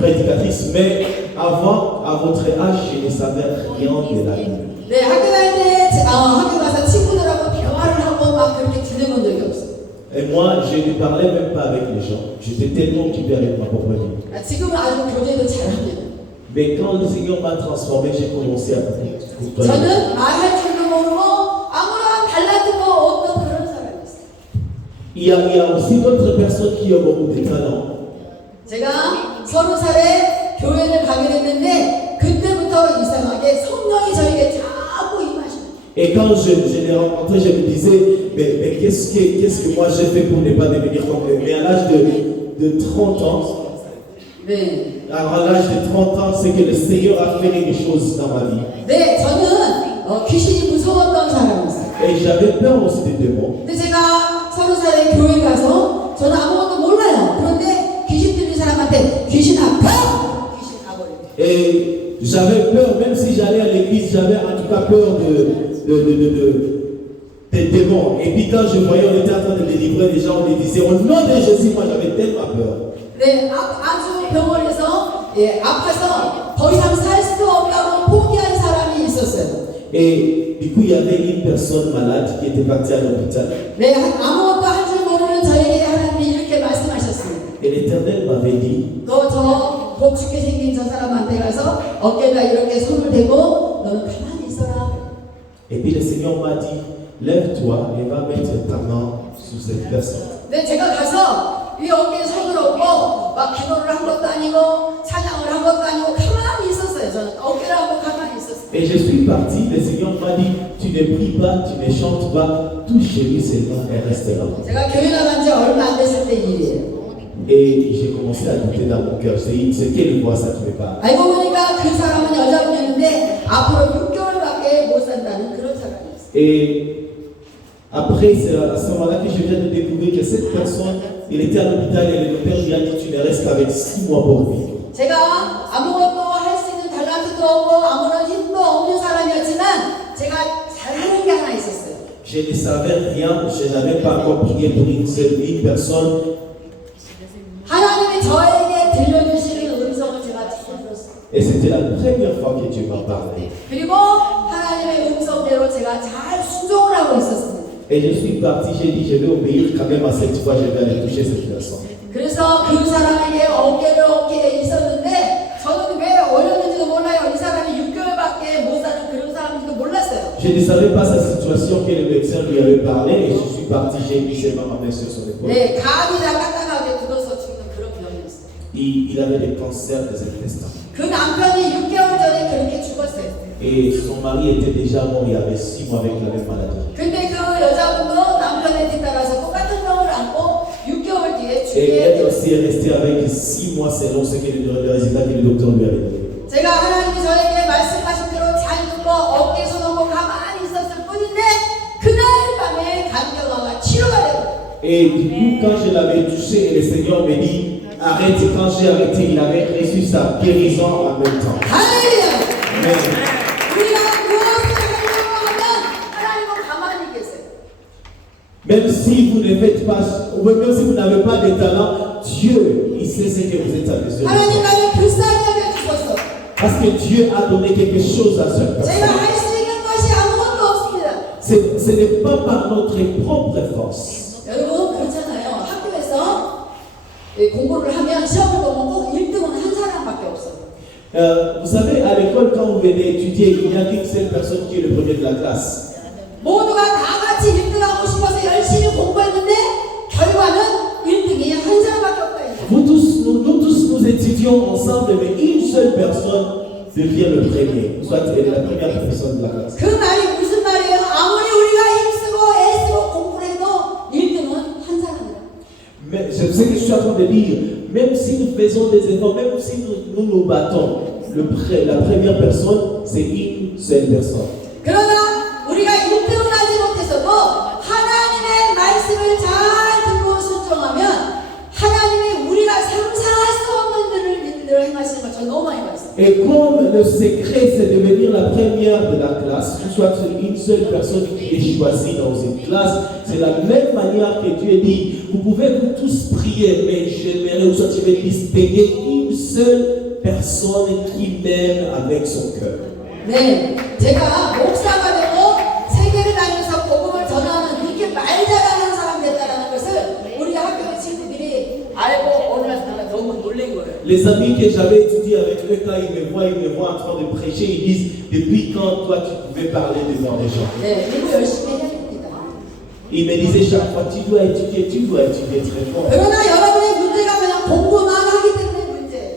prédicatrice, mais avant, à votre âge, je ne savais rien de la Bible. 네, 학교 다닐 때 학교 가서 친구들하고 대화를 하고 막 그렇게 지내본 적이 없어요. Et moi, je ne parlais même pas avec les gens. J'étais tellement occupé avec ma propre vie. 지금은 아주 교제도 잘합니다. Mais quand le Seigneur m'a transformé, j'ai commencé à parler. 저는 말할 줄도 모르고 아무런 달라지고 없던 그런 사람이었어요. Il y a aussi d'autres personnes qui ont beaucoup de talent. 제가 30살에 교회를 가게 됐는데 그때부터 이상하게 성령이 저에게 자꾸 임하시는. Et quand je l'ai rencontré, je me disais, mais qu'est-ce que moi j'ai fait pour ne pas devenir comme eux? Mais à l'âge de 30 ans, 네. alors à l'âge de 30 ans, c'est que le Seigneur a fait quelque chose dans ma vie. 네, 저는 귀신이 무서웠던 사람이었어요. Et j'avais peur aussi des démons. 근데 제가 30살에 교회 가서 저는 아무것도 몰라요. 그런데 귀신 들린 사람한테 귀신 아파! 귀신 가버려요. Et j'avais peur, même si j'allais à l'église, j'avais en tout cas peur des démons. Et puis quand je voyais, on était en train de délivrer les gens, on les disait, au nom de Jésus, moi j'avais tellement peur. 네, 아주 병원에서 아파서 더 이상 살 수 없다고 포기한 사람이 있었어요. Et du coup, il y avait une personne malade qui était partie à l'hôpital. 네, 아무것도 할 줄 모르는 저에게 하나님이 이렇게 말씀하셨습니다. Et l'Éternel m'avait dit, 너 저 곧 죽게 생긴 저 사람한테 가서 어깨에다 이렇게 손을 대고 너는 가만히 있어라. et puis le Seigneur m'a dit, lève-toi et va mettre ta main sur cette personne. 네, 제가 가서 이 어깨에 손을 얹고 막 기도를 한 것도 아니고 찬양을 한 것도 아니고 가만히 있었어요. 저는 어깨를 하고 가만히 있었어요. Et je suis parti, le Seigneur m'a dit, tu ne pries pas, tu ne chantes pas, touche-lui seulement et reste là. 제가 교회 나간 지 얼마 안 됐을 때 일이에요. Et j'ai commencé à douter dans mon cœur. C'est quelle voix ça qui me parle? 알고 보니까 그 사람은 여자분이었는데 앞으로 6개월밖에 못 산다는 그런 사람이었어요. Et après, c'est à ce moment-là que je viens de découvrir que cette personne, il était à l'hôpital et le docteur lui a dit, tu ne restes qu'avec 6 mois pour vivre. 제가 아무것도 할 수 있는 달란트도 없고 아무런 힘도 없는 사람이었지만 제가 잘하는 게 하나 있었어요. Je ne savais rien, je n'avais pas encore prié pour une personne. 하나님이 저에게 들려주시는 음성을 제가 잘 들었어요. Et c'était la première fois que Dieu m'a parlé. 그리고 하나님의 음성대로 제가 잘 순종을 하고 있었습니다. Et je suis parti, j'ai dit, je vais obéir quand même à cette fois, je vais aller toucher cette personne. 그래서 그 사람에게 어깨에 있었는데 저는 왜 올렸는지도 몰라요. 이 사람이 6개월밖에 못 사는 그런 사람인지도 몰랐어요. Je ne savais pas sa situation, que le médecin lui avait parlé, et je suis parti, j'ai mis seulement ma main sur son épaule. 네, 간이 다 딱딱하게 굳어서 죽는 그런 병이었어요. Il avait des cancers des intestins. 그 남편이 6개월 전에 그렇게 죽었어요. Et son mari était déjà mort, il y avait 6 mois avec la même maladie. 근데 그 여자분도 남편에 뒤따라서 똑같은 병을 안고 6개월 뒤에 Et elle 죽게 aussi est restée avec 6 mois selon ce que le résultat que le docteur lui avait donné. 제가 하나님이 저에게 말씀하신 대로 잘 듣고 어깨에 손 얹고 가만히 있었을 뿐인데 그날 밤에 간경화가 치료가 되고 Et du coup, quand je l'avais touché, le Seigneur me dit, arrête, quand j'ai arrêté, il avait reçu sa guérison en même temps. 할렐루야! Amen. 우리가 무엇을 하려고 하면 하나님은 가만히 계세요. Même si vous ne faites pas, ou même si vous n'avez pas de talent, Dieu, il sait ce que vous êtes à besoin. 하나님 나를 불쌍히 여겨주셨어. Parce que Dieu a donné quelque chose à cette 제가 personne. 할 수 있는 것이 아무것도 없습니다. Ce n'est pas par notre propre force. 여러분 그렇잖아요. 학교에서 공부를 하면 시험을 보면 꼭 1등은 한 사람밖에 없어요. Vous savez, à l'école, quand vous venez étudier, il n'y a qu'une seule personne qui est le premier de la classe. 모두가 다 같이 1등하고 싶어서 열심히 공부했는데 결과는 1등이 한 사람밖에 없다. Nous tous, nous étudions ensemble, mais une seule personne devient le premier. Soit elle est la première personne de la classe. 그 말이 무슨 말이에요? 아무리 우리가 힘쓰고 애쓰고 공부를 해도 1등은 한 사람이다. Mais c'est ce que je suis en train de dire. Même si nous faisons des efforts, même si nous nous battons, la première personne, c'est une seule personne. 그러나 우리가 1등은 하지 못해서도 하나님의 말씀을 잘 듣고 순종하면 하나님이 우리가 상상할 수 없는 일들을 행하시는 걸 저는 너무 많이 봤어요. Et comme le secret, c'est de devenir la première de la classe, soit une seule personne qui est choisie dans une classe, c'est la même manière que Dieu dit, vous pouvez vous tous prier, mais j'aimerais, ou soit je vais distinguer une seule personne qui m'aime avec son cœur. 네, 제가 목사가 되고 세계를 다니면서 복음을 전하는 이렇게 말 잘하는 사람 됐다는 것을 우리 학교 친구들이 알고 어느 날 제가 너무 놀란 거예요. Les amis que j'avais étudié avec eux, quand ils me voient en train de prêcher, ils disent, depuis quand toi tu pouvais parler devant les gens? 네, 그리고 열심히 해야 됩니다. Ils me disaient chaque fois, tu dois étudier très fort. 그러나 여러분의 문제가 그냥 공부만 하기 때문에 문제예요.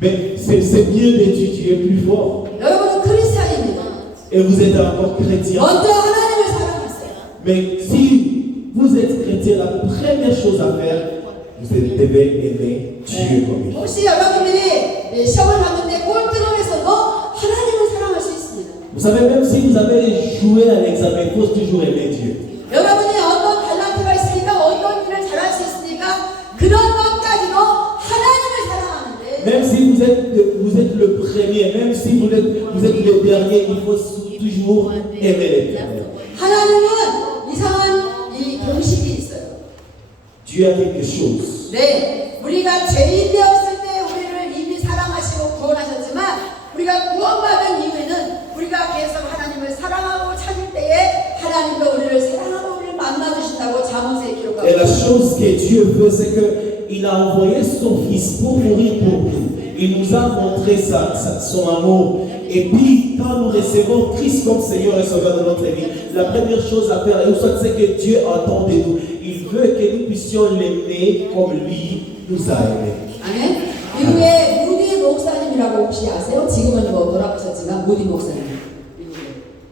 Mais c'est mieux d'étudier plus fort. 여러분은 크리스찬입니다. Et vous êtes encore chrétien. 먼저 하나님을 사랑하세요. Mais si vous êtes chrétien, la première chose à faire, vous devez aimer Dieu comme il est. 혹시 여러분들이 시험을 봤는데 꼴등을 했어도 하나님을 사랑할 수 있습니다. Vous savez, même si vous avez joué à l'examen, il faut toujours aimer Dieu. 여러분이 어떤 탤런트가 있으니까 어떤 일을 잘할 수 있으니까 그런 것까지도 하나님을 사랑하는데 Même si vous êtes le premier, même si vous êtes le dernier, il faut toujours aimer l'Éternel. 하나님은 이상한 이 공식이 있어요. Dieu a quelque chose. 네, 우리가 죄인 되었을 때 우리를 이미 사랑하시고 구원하셨지만 우리가 구원받은 이후에는 우리가 계속 하나님을 사랑하고 찾을 때에 하나님도 우리를 사랑하고 우리를 만나주신다고 잠언서에 기록하고 Et la chose que Dieu veut, c'est qu'il a envoyé son Fils pour mourir pour nous. Il nous a montré son amour. Et puis, quand nous recevons Christ comme Seigneur et Sauveur de notre vie, la première chose à faire, c'est que Dieu attend de nous. Il veut que nous puissions l'aimer comme lui nous a aimés. 아멘. 미국의 무디 목사님이라고 혹시 아세요? 지금은 뭐 돌아가셨지만 무디 목사님.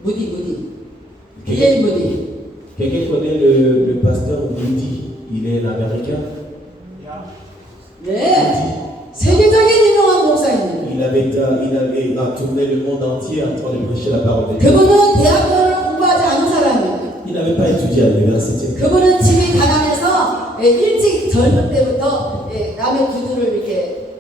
무디. 비엘 무디. Quelqu'un connaît le pasteur Moody? Il est l'américain. 네. 세계적인 유명한 목사입니다. Il a tourné le monde entier en train de prêcher la parole de Dieu. 그분은 대학교를 공부하지 않은 사람이에요. Il n'avait pas étudié à l'université. 그분은 집이 가난해서 일찍 젊은 때부터 남의 구두를 이렇게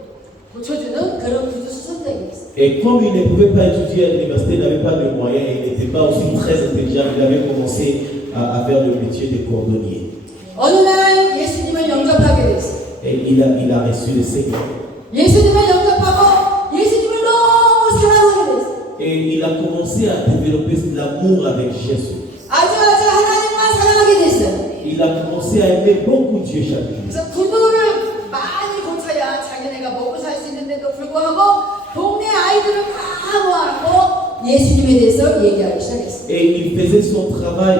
고쳐주는 그런 구두 수선장이었어요. Et comme il ne pouvait pas étudier à l'université, il n'avait pas de moyens, il n'était pas aussi très intelligent, il avait commencé à faire le métier de cordonnier. 어느 날 예수님을 영접하게 됐어요. Et il a reçu le Seigneur. 예수님을 영접하고 예수님을 너무 사랑하게 됐어요. Et il a commencé à développer l'amour avec Jésus. 아주 하나님만 사랑하게 됐어요. Il a commencé à aimer beaucoup Dieu chaque jour. 그래서 구두를 많이 고쳐야 자기네가 먹고 살 수 있는데도 불구하고 동네 아이들을 다 모아놓고 예수님에 대해서 얘기하기 시작했어요. Et il faisait son travail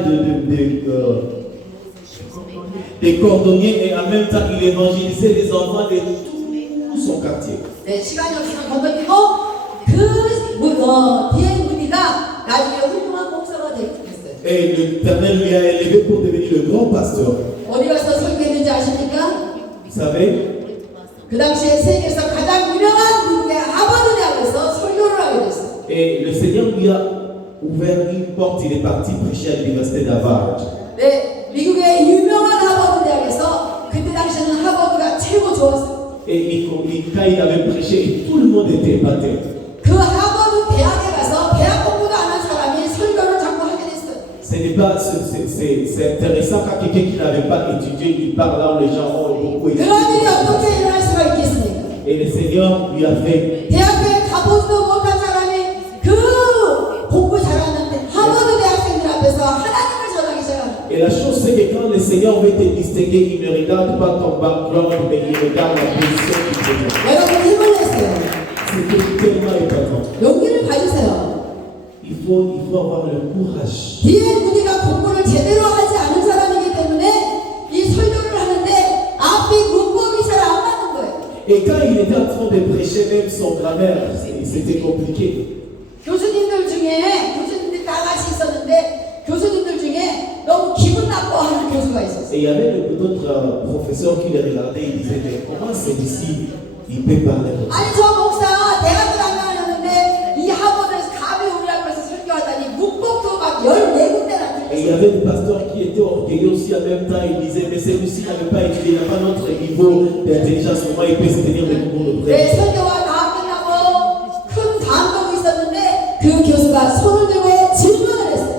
de cordonnier et en même temps il évangélisait les enfants de tout son quartier. 네, 시간이 없으면 건너뛰고 디엔 무디가 나중에 훌륭한 목사가 됐어요. Et l'Éternel lui a élevé pour devenir le grand pasteur. 어디 가서 설교했는지 아십니까? Vous savez, 그 당시에 세계에서 가장 유명한 미국의 하버드 대학에서 설교를 하게 됐어요. et le Seigneur lui a ouvert une porte, il est parti prêcher à l'université d'Harvard. 네, 미국의 유명한 하버드 대학에서 그때 당시에는 하버드가 최고 좋았어요. Et quand il avait prêché, tout le monde était épaté. 그 하버드 대학에 가서 대학 공부도 안 한 사람이 설교를 자꾸 하게 됐어요. C'est intéressant quand quelqu'un qui n'avait pas étudié, il parle là où les gens ont beaucoup étudié. 그런 일이 어떻게 일어날 수가 있겠습니까? Et le Seigneur lui a fait. 대학교에 가보지도 못한 사람이 그 공부 잘하는데 하버드 대학생들 앞에서 하나님을 전하기 시작합니다. Et la chose, c'est que quand le Seigneur veut te distinguer, il ne regarde pas ton background, mais il regarde la position qu'il te donne. 여러분 힘을 냈어요. C'était tellement épatant. 용기를 가지세요. Il faut avoir le courage. 디엔 무디가 공부를 제대로 하지 않은 사람이기 때문에 이 설교를 하는데 앞이 문법이 잘 안 맞는 거예요. Et quand il était en train de prêcher, même son grammaire, c'était compliqué. 교수님들 다 같이 있었는데 교수님들 중에 너무 기분 나빠하는 교수가 있었어요. Et il y avait d'autres professeurs qui les regardaient, ils disaient, mais comment celui-ci Il peut parler comme ça. 아니 저 목사 대학을 안 나왔는데 이 학원에서 가비우리라고 해서 설교하다니 문법도 막 14군데나 Et il y avait des pasteurs qui étaient orgueilleux aussi en même temps. Ils disaient, mais celui-ci n'avait pas étudié, il n'a pas notre niveau d'intelligence. Comment il peut se tenir le cours de 내 prêtre? 설교가 다 끝나고 큰 감동이 있었는데 그 교수가 손을 들고 질문을 했어요.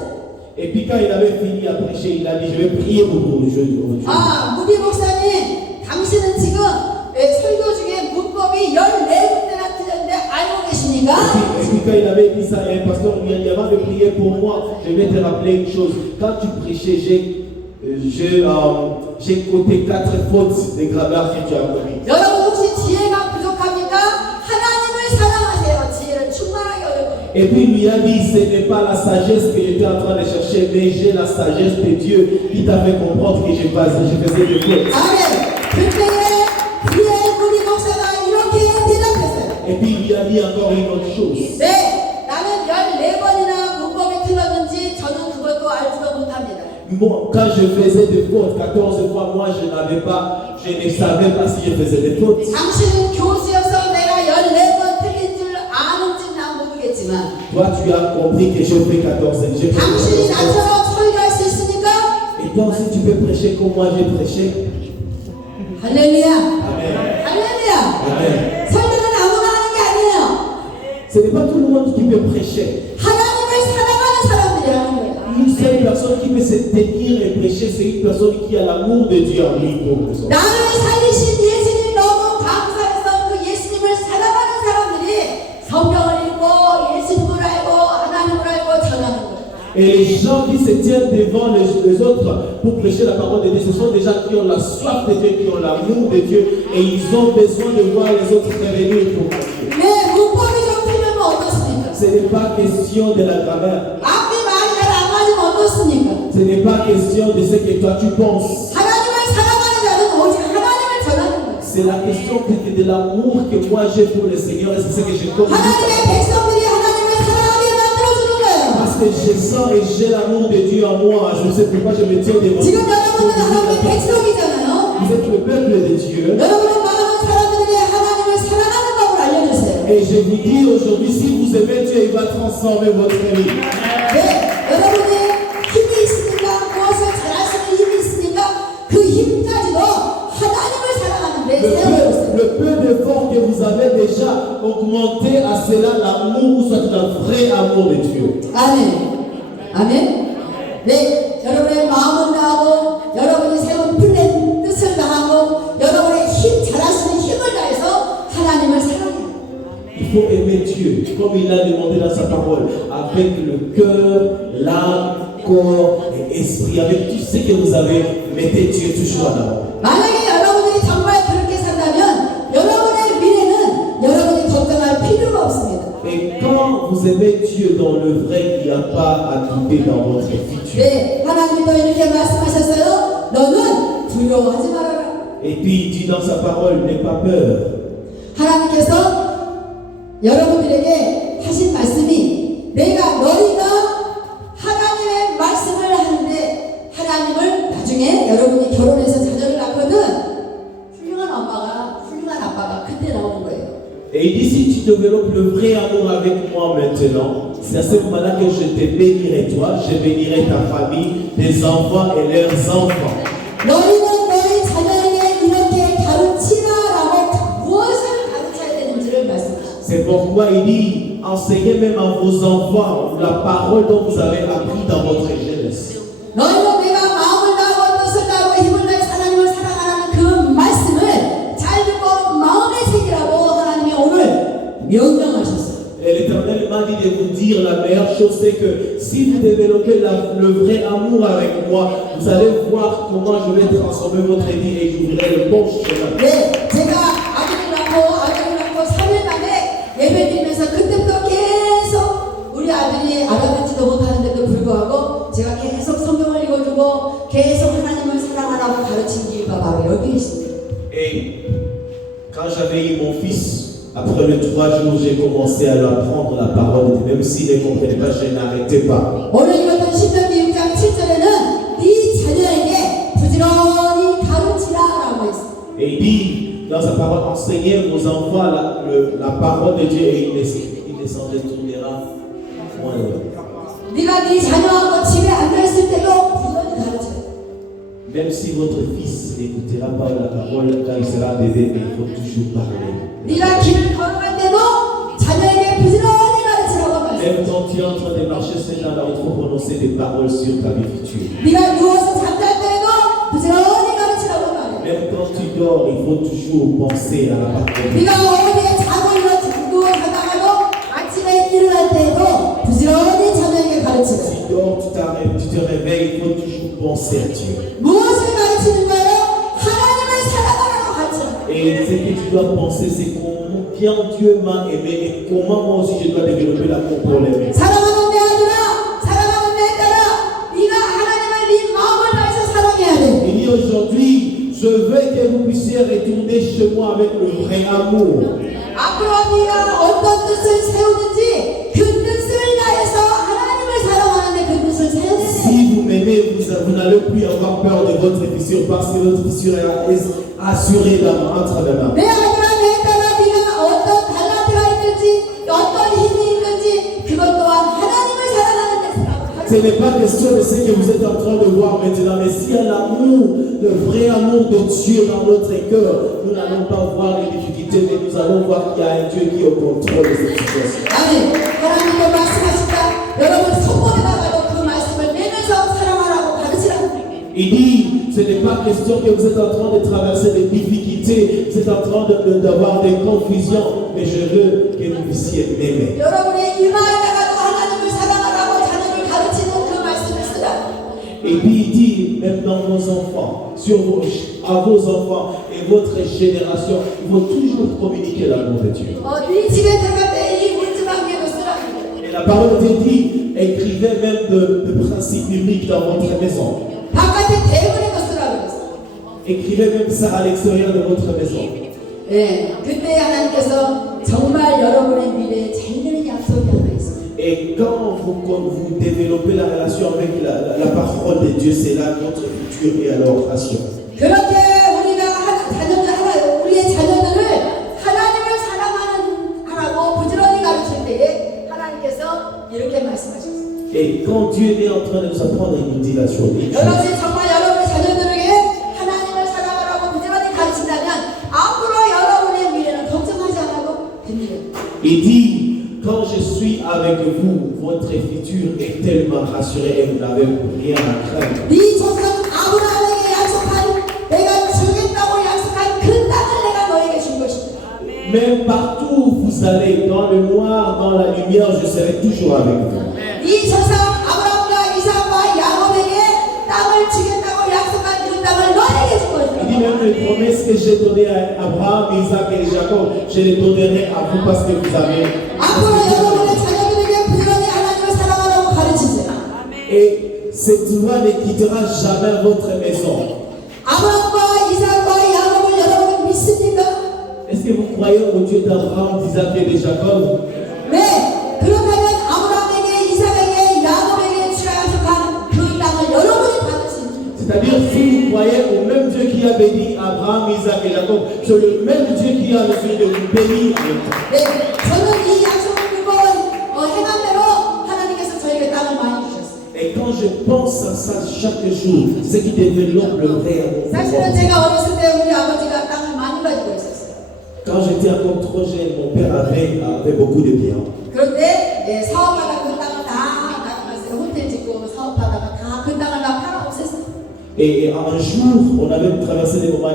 Et puis quand il avait fini à prêcher, il a dit, je vais prier pour vous aujourd'hui. 아, 무비 목사님, 당신은 지금 설교 중에 문법이 14군데나 틀렸는데 알고 계십니까? Et puis quand il avait dit ça, un pasteur lui a dit, avant de prier pour moi, je vais te rappeler une chose. Quand tu prêchais, j'ai coté 4 fautes de grammaire que tu as commises. 여러분 혹시 지혜가 부족합니까? 하나님을 사랑하세요. 지혜를 충만하게 얻을 거예요. Et puis il lui a dit, ce n'est pas la sagesse que j'étais en train de chercher, mais j'ai la sagesse de Dieu qui t'a fait comprendre que je faisais des fautes. 아멘. 그때에 그의 무비 목사가 이렇게 대답했어요. Et puis il lui a dit encore une autre chose. 네, 나는 14번이나 문법이 틀렸는지 저는 그것도 알지도 못합니다. Moi, quand je faisais des fautes, 14 fois, moi je ne savais pas si je faisais des fautes. 당신은 교수여서 내가 14번 틀린 줄 아는지 난 모르겠지만 Toi, tu as compris que j'ai fait 14 ans. J'ai fait 14 당신이 ans. 나처럼 설교할 수 있으니까 Et toi aussi, tu peux prêcher comme moi j'ai prêché. 할렐루야. Amen. 할렐루야. Amen. 설교는 아무나 하는 게 아니에요. Ce n'est pas tout le monde qui peut prêcher. 하나님을 사랑하는 사람들이 하는 거예요. Une seule personne qui peut se tenir et prêcher, c'est une personne qui a l'amour de Dieu en lui. 나를 살리신 예수님 너무 감사해서 그 예수님을 사랑하는 사람들이 성경을 읽고 예수님을 알고 하나님을 알고 전하는 거예요. Et les gens qui se tiennent devant les autres pour prêcher la parole de Dieu, ce sont des gens qui ont la soif de Dieu, qui ont l'amour de Dieu, et ils ont besoin de voir les autres revenir pour Dieu. 네, 문법이 좀 틀리면 어떻습니까? Ce n'est pas question de la grammaire. 앞뒤 말이 잘 안 맞으면 어떻습니까? Ce n'est pas question de ce que toi tu penses. 하나님을 사랑하는 자는 오직 하나님을 전하는 거예요. C'est la question de l'amour que moi j'ai pour le Seigneur, et c'est ce que je communique. 하나님의 백성들이 하나님을 사랑하게 만들어주는 거예요. Parce que je sens et j'ai l'amour de Dieu en moi. Je ne sais pourquoi je me tiens devant 지금 여러분은 하나님의 백성이잖아요. Vous êtes le peuple de Dieu. 여러분은 많은 사람들에게 하나님을 사랑하는 법을 알려주세요. Et je vous dis aujourd'hui, si vous aimez Dieu, il va transformer votre vie. 네, 여러분의 힘이 있으니까 무엇을 잘할 수 있는 힘이 있으니까 그 힘까지도 하나님을 사랑하는 데 세워요. Le peu d'efforts que vous avez déjà augmenté à cela l'amour, soit le vrai amour de Dieu. 아멘. 아멘. 네, 여러분의 마음을 다하고 여러분이 세운 플랜 뜻을 다하고 여러분의 힘 잘할 수 있는 힘을 다해서 하나님을 사랑해요. Il faut aimer Dieu, comme il a demandé dans sa parole, avec le cœur, l'âme, corps et esprit, avec tout ce que vous avez, mettez Dieu toujours en avant. 만약에 여러분들이 정말 그렇게 산다면 여러분의 미래는 여러분이 걱정할 필요가 없습니다. Et quand vous aimez Dieu dans le vrai, il n'y a pas à douter dans votre futur. 네, 하나님도 이렇게 말씀하셨어요. 너는 두려워하지 말아라. Et puis il dit dans sa parole, n'aie pas peur. 하나님께서 여러분들에게 하신 말씀이 너희가 하나님의 말씀을 하는데 하나님을 나중에 여러분이 결혼해서 자녀를 낳거든 훌륭한 엄마가 훌륭한 아빠가 그때 나오는 거예요. Et il dit, si tu développes le vrai amour avec moi maintenant, c'est à ce moment-là que je te bénirai toi, je bénirai ta famille, tes enfants et leurs enfants. 너희는 너희 자녀에게 이렇게 가르치라라고 무엇을 가르쳐야 되는지를 말씀하셨어요. C'est pourquoi il dit, enseignez même à vos enfants la parole dont vous avez appris dans votre jeunesse. 너희는 내가 마음을 다하고 뜻을 다하고 힘을 다해 하나님을 사랑하는 그 말씀을 잘 듣고 마음에 새기라고 하나님이 오늘 명령하셨어요. Et l'Éternel m'a dit de vous dire la meilleure chose, c'est que si vous développez le vrai amour avec moi, vous allez voir comment je vais transformer votre vie et j'ouvrirai le bon chemin. 네, 제가 아들을 낳고 3일 만에 예배드리면서 그때부터 계속 우리 아들이 알아듣지도 못하는데도 불구하고 제가 계속 성경을 읽어주고 계속 하나님을 사랑하라고 가르친 이유가 바로 여기 있습니다. Et quand j'avais eu mon fils, après les 3 jours, j'ai commencé à lui apprendre la parole de Dieu. Même s'il ne comprenait pas, je n'arrêtais pas. 오늘 읽었던 신명기 6장 7절에는 네 자녀에게 부지런히 가르치라라고 했어요. Et il dit dans sa parole, enseignez vos enfants la parole de Dieu et il ne s'en détournera point loin. 네가 네 자녀하고 집에 앉아있을 때도 부지런히 가르쳐. Même si votre fils n'écoutera pas la parole quand il sera bébé, il faut toujours parler. 네가 길을 걸어갈 때도 자녀에게 부지런히 가르치라고 말씀. Même quand tu es en train de marcher, Seigneur, il faut prononcer des paroles sur ta vie future. 네가 누워서 잠잘 때도 부지런히 가르치라고 말해. Même quand tu dors, il faut toujours penser à la parole. 네가 어디에 자고 누워 자다가도 아침에 일어날 때도 부지런히 자녀에게 가르치라. Si tu dors, tu te réveilles, il faut toujours penser à Dieu. 무엇을 가르치는 거예요? 하나님을 사랑하라고 가르치라. Et ce que tu dois penser, c'est combien Dieu m'a aimé et comment moi aussi je dois développer l'amour pour l'aimer. 사랑하는 내 아들아, 사랑하는 내 딸아, 네가 하나님을 네 마음을 다해서 사랑해야 돼. Il dit aujourd'hui, je veux que vous puissiez retourner chez moi avec le vrai amour. 앞으로 네가 어떤 뜻을 세우든지 그 뜻을 다해서 하나님을 사랑하는데 그 뜻을 세워야 돼. Si vous m'aimez, vous n'allez plus avoir peur de votre fissure parce que votre fissure est assurée entre mes mains. 내 아들아, 내 딸아, 네가 어떤 달란트가 있든지 어떤 힘이 있든지 그것 또한 하나님을 사랑하는 데서. Ce n'est pas question de ce que vous êtes en train de voir maintenant, mais s'il y a l'amour, le vrai amour de Dieu dans notre cœur, nous n'allons pas voir les difficultés, mais nous allons voir qu'il y a un Dieu qui est au contrôle de cette situation. 아니, 하나님도 말씀하신다. 여러분 성공에다가도 그 말씀을 내면서 사랑하라고 가르치라고. Il dit, ce n'est pas question que vous êtes en train de traverser des difficultés, vous êtes en train d'avoir des confusions, mais je veux que vous puissiez m'aimer. 여러분의 이마에다가도 하나님을 사랑하라고 자녀를 가르치는 그 말씀을 쓰라. Et puis il dit, maintenant vos enfants, à vos enfants et votre génération, il faut toujours communiquer l'amour de Dieu. 네 집에 들어갈 때 이 문지방에도 쓰라. Et la parole de Dieu dit, écrivez même de principes bibliques dans votre maison. 바깥에 대문에도 쓰라 그랬어. Écrivez même ça à l'extérieur de votre maison. 네, 그때 하나님께서 정말 여러분의 미래에 잘 되는 약속이 하나 있어요. Et quand vous développez la relation avec la parole de Dieu, c'est là votre futur et alors assuré. 그렇게 우리가 우리의 자녀들을 하나님을 사랑하라고 부지런히 가르칠 때에 하나님께서 이렇게 말씀하셨어요. Et quand Dieu est en train de nous apprendre, il nous dit la chose. 여러분이 정말 여러분의 자녀들에게 하나님을 사랑하라고 부지런히 가르친다면 앞으로 여러분의 미래는 걱정하지 않아도 됩니다. Il dit, quand je suis avec vous, votre futur est tellement rassuré et vous n'avez rien à craindre. 네 조상 아브라함에게 약속한 내가 주겠다고 약속한 그 땅을 내가 너에게 준 것이다. Même partout où vous allez, dans le noir, dans la lumière, je serai toujours avec vous. 네 조상 아브라함과 이삭과 야곱에게 땅을 주겠다고 약속한 그 땅을 너에게 준 것이다. Il dit même les promesses que j'ai données à Abraham, Isaac et Jacob, je les donnerai à vous parce que vous avez. 앞으로 여러분의 자녀들에게 부지런히 하나님을 사랑하라고 가르치세요. Et cette loi ne quittera jamais votre maison. 아브라함과 이삭과 야곱을 여러분은 믿습니까? Est-ce que vous croyez au Dieu d'Abraham, d'Isaac et de Jacob? 네. 그렇다면 아브라함에게 이삭에게 야곱에게 약속한 그 땅을 여러분이 받을 수 있습니다. C'est-à-dire, si vous croyez au même Dieu qui a béni Abraham, Isaac et Jacob, c'est le même Dieu qui a décidé de vous bénir. 네, 저는 이 약속을 믿고 행한 대로 하나님께서 저에게 땅을 많이 주셨어요. Et quand je pense à ça chaque jour, ce qui développe le vrai amour. 사실은 제가 어렸을 때 우리 아버지가 땅을 많이 가지고 있었어요. Quand j'étais encore trop jeune, mon père avait beaucoup de biens. 그런데 사업하다가 그 땅을 다 나가면서 호텔 짓고 사업하다가 다 그 땅을 다 팔아 없앴어요. Et un jour, on avait traversé des moments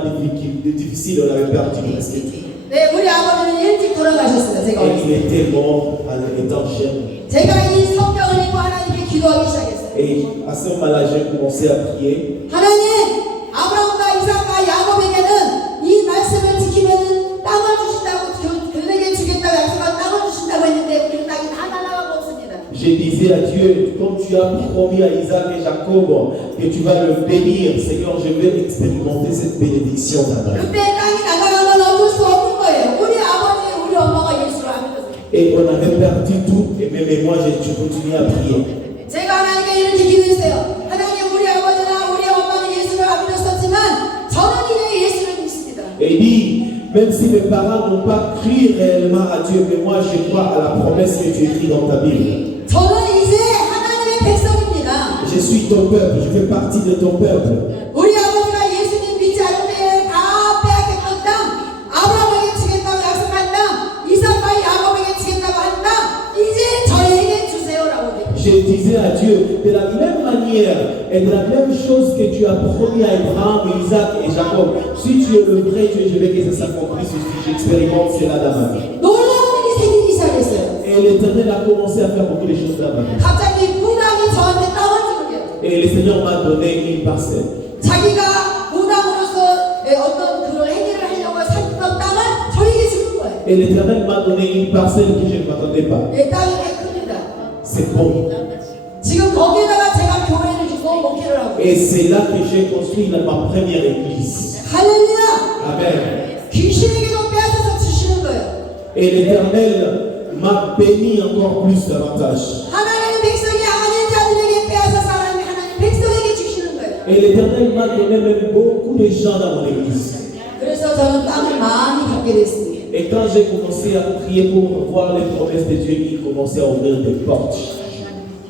difficiles, on avait perdu presque tout. 네, 우리 아버지는 일찍 돌아가셨어요. 제가 Et 어렸을 il était mort en étant jeune. 때. 제가 이 성경을 읽고 하나님께 기도하기 시작했어요. Et à ce moment-là, j'ai commencé à prier. 하나님, 아브라함과 이삭과 야곱에게는 이 말씀을 지키면 땅을 주신다고 그들에게 주겠다고 약속한 땅을 주신다고 했는데 우리 땅이 다 날아가고 없습니다. Je disais à Dieu, comme tu as promis à Isaac et Jacob que tu vas le bénir, Seigneur, je vais expérimenter cette bénédiction dans ma vie. 그때 땅이 나가면 어쩔 수 없는 거예요. 우리 아버지, 우리 엄마가 예수를 안 믿었어요. Et on avait perdu tout, et même moi, je continuais à prier. 제가 하나님께 이렇게 기도했어요. 하나님, 우리 아버지나 우리 엄마는 예수를 안 믿었었지만 저는 이제 예수를 믿습니다. Et il dit, Même si mes parents n'ont pas cru réellement à Dieu, mais moi je crois à la promesse que tu écris dans ta Bible. 저는 이제 하나님의 백성입니다. Je suis ton peuple, je fais partie de ton peuple. 우리 아버지가 예수님 믿지 않을 때 다 빼앗겼던 땅, 아브라함에게 주겠다고 약속한 땅, 이삭과 야곱에게 주겠다고 한 땅, 이제 저에게 주세요라고 돼요. Je disais à Dieu, de la même manière et de la même chose que tu as promis à Abraham, Isaac et Jacob, si tu es le vrai Dieu, je veux que ça s'accomplisse aussi. J'expérimente cela dans ma vie. 놀라운 일이 생기기 시작했어요. Et l'Éternel a commencé à faire beaucoup de choses dans ma vie. 갑자기 무당이 저한테 땅을 주게. Et le Seigneur m'a donné une parcelle. 자기가 무당으로서 어떤 그런 행위를 하려고 샀던 땅을 저에게 주는 거예요. Et l'Éternel m'a donné une parcelle que je ne m'attendais pas. 땅이 꽤 큽니다. C'est bon. 지금 거기에다가 제가 교회를 주고 목회를 하고. Et c'est là que j'ai construit ma première église. 할렐루야. Amen. 귀신에게도 빼앗아서 주시는 거예요. Et l'Éternel m'a béni encore plus davantage. 하나님의 백성이 아닌 자들에게 빼앗아서 하나님 백성에게 주시는 거예요. Et l'Éternel m'a donné même beaucoup de gens dans mon église. 그래서 저는 땅을 많이 받게 됐습니다. Et quand j'ai commencé à prier pour voir les promesses de Dieu, il commençait à ouvrir des portes.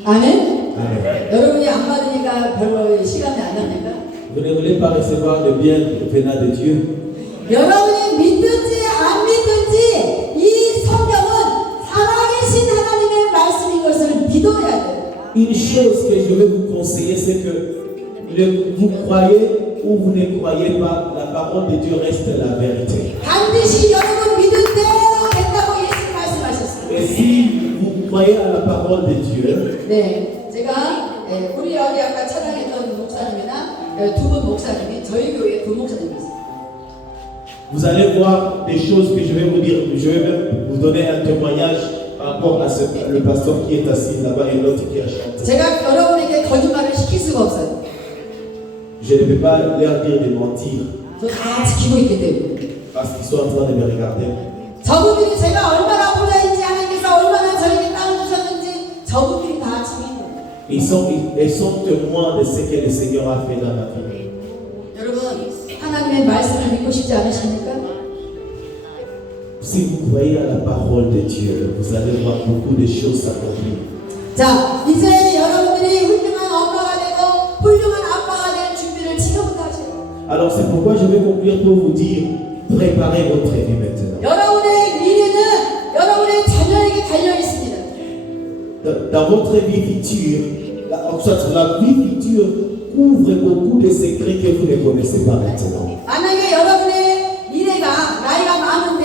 아멘. Amen. 여러분이 안 받으니까 별로 시간이 안 납니까? Vous ne voulez pas recevoir le bien venant de Dieu? 여러분이 믿든지 안 믿든지 이 성경은 살아계신 하나님의 말씀인 것을 믿어야 돼요. Une chose que je vais vous conseiller, c'est que vous croyez ou vous ne croyez pas, la parole de Dieu reste la vérité. 반드시 여러분 믿을 대로 된다고 예수님 말씀하셨어요. Et si vous croyez à la parole de Dieu, 네, 제가 우리 여기 아까 찬양했던 목사님이나 두 분 목사님이 저희 교회 부목사님이세요. vous allez voir des choses que je vais vous dire. Je vais même vous donner un témoignage par rapport à le pasteur qui est assis là-bas et l'autre qui a chanté. 제가 여러분에게 거짓말을 시킬 수가 없어요. Je ne peux pas leur dire de mentir 저 다 지키고 있기 때문에. parce qu'ils sont en train de me regarder. 저분들이 제가 얼마나 부자인지 하나님께서 얼마나 저에게 땅을 주셨는지 저분들이 다 증인이에요. Ils sont témoins de ce que le Seigneur a fait dans ma vie. 여러분 하나님의 말씀을 믿고 싶지 않으십니까? Si vous croyez à la parole de Dieu, vous allez voir beaucoup de choses s'accomplir. 자, 이제 여러분들이 훌륭한 엄마가 되고 훌륭한 아빠가 될 준비를 지금부터 하세요. Alors c'est pourquoi je vais conclure pour vous dire, préparez votre vie maintenant. 여러분의 미래는 여러분의 자녀에게 달려 있습니다. Dans votre vie future, la vie future couvre beaucoup de secrets que vous ne connaissez pas maintenant. 만약에 여러분의 미래가 나이가 많은데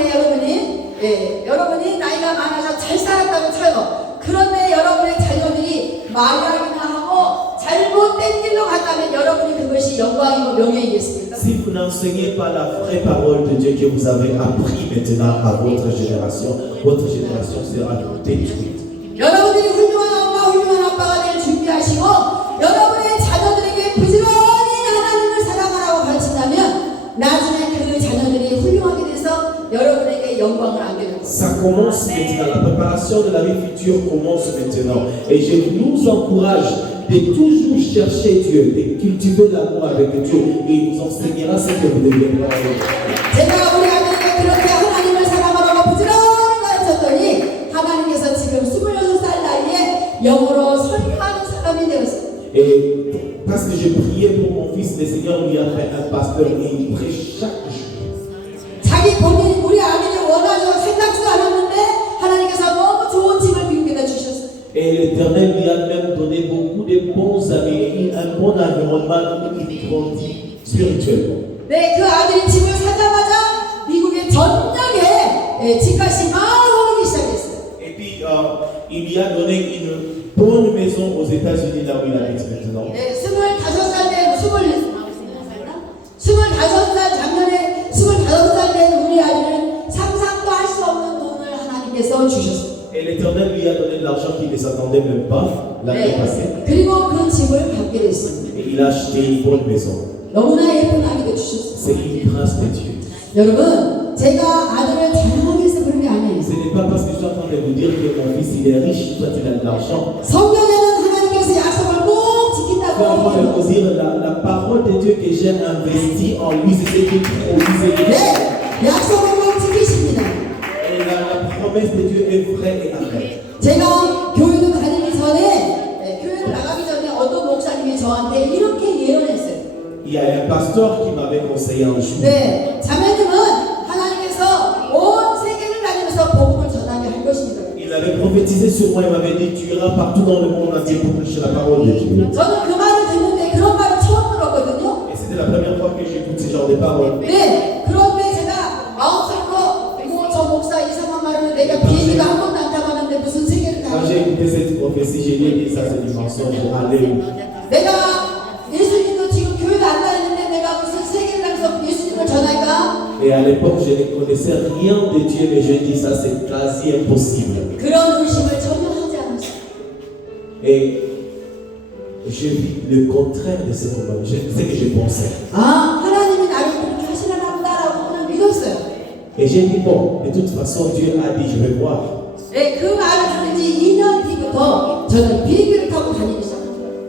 여러분이 나이가 많아서 잘 살았다고 쳐요. 그런데 여러분의 자녀들이 말하기나 하고 잘못된 길로 갔다면 여러분이 그것이 영광이고 명예이겠습니까? Si vous n'enseignez pas la vraie parole de Dieu que vous avez appris maintenant à votre génération sera détruite. 여러분들이 훌륭한 엄마, 훌륭한 아빠가 될 준비하시고 여러분의 자녀들에게 부지런히 하나님을 사랑하라고 가르친다면 나중에 그 자녀들이 훌륭하게 돼서 여러분에게 영광을 안게 됩니다. Ça commence maintenant, la préparation de la vie future commence maintenant. Et je vous encourage de toujours chercher Dieu, de cultiver l'amour avec Dieu. Et il vous enseignera ce que vous devez faire. 제가 우리 아들에게 그렇게 하나님을 사랑하라고 부지런히 가르쳤더니 하나님께서 지금 26살 나이에 영으로 설교하는 사람이 되었어요. Et parce que j'ai prié pour mon fils, le Seigneur lui a fait un pasteur et il prêche chaque jour. 자기 본인 우리 아들이 원하죠 생각지도 않았는데 하나님께서 너무 좋은 집을 미국에다 주셨어요. Et l'Éternel lui a même donné beaucoup de bons amis et un bon environnement où il grandit spirituellement. 네, 그 아들이 집을 사자마자 미국의 전역에 집값이 막 오르기 시작했어요. Et puis il lui a donné une bonne maison aux États-Unis là où il habite maintenant. 네, 25살 된 25살 작년에 25살 된 우리 아들은 상상도 할 수 없는 돈을 하나님께서 주셨어요. Et l'Éternel lui a donné de l'argent qu'il ne s'attendait même pas l'année passée. 그리고 그 집을 받게 됐습니다. Et il a acheté une bonne maison. 너무나 예쁜 아기도 주셨어요. C'est une grâce de Dieu. 여러분, 제가 아들을 자랑하기 위해서 그런 게 아니에요. Ce n'est pas parce que je suis en train de vous dire que mon fils il est riche, toi tu as de l'argent. 성경에는 하나님께서 약속을 꼭 Je suis en train de vous 지킨다고. dire la parole de Dieu que j'ai investi en lui, c'est ce qu'il promisait. 네, 약속을 꼭 지키십니다. Et la promesse de Dieu est vraie et amen. 제가 교회도 다니기 전에 교회를 나가기 전에 어떤 목사님이 저한테 이렇게 예언했어요. Il y a un pasteur qui m'avait conseillé un jour. 네, 자매님은 하나님께서 온 세계를 다니면서 복음을 전하게 할 것입니다. Il avait prophétisé sur moi, il m'avait dit tu iras partout dans le monde entier pour prêcher la parole de Dieu. 저는 그 말을 듣는데 그런 말을 처음 들었거든요. Et c'était la première fois que j'écoute ce genre de paroles. 네, 그런데 제가 마음속으로 저 목사 이상한 말을 내가 비행기가 한 번도 안 타봤는데 무슨 세계를 Quand j'ai 다니냐. écouté cette prophétie, j'ai dit ça c'est du mensonge. Alléluia. 내가 예수님도 지금 교회도 안 다니는데 내가 무슨 세계를 다니면서 예수님을 전할까? Et à l'époque, je ne connaissais rien de Dieu, mais je dis ça c'est quasi impossible. 그런 의심을 전혀 하지 않았어요. Et je vis le contraire de ce que je pensais. 아, 하나님이 나를 그렇게 하시려나 보다라고 그냥 믿었어요. Et j'ai dit bon, de toute façon, Dieu a dit je vais voir. 네, 그 말을 들은 지 2년 뒤부터 저는 비행기를 타고 다니기 시작했어요.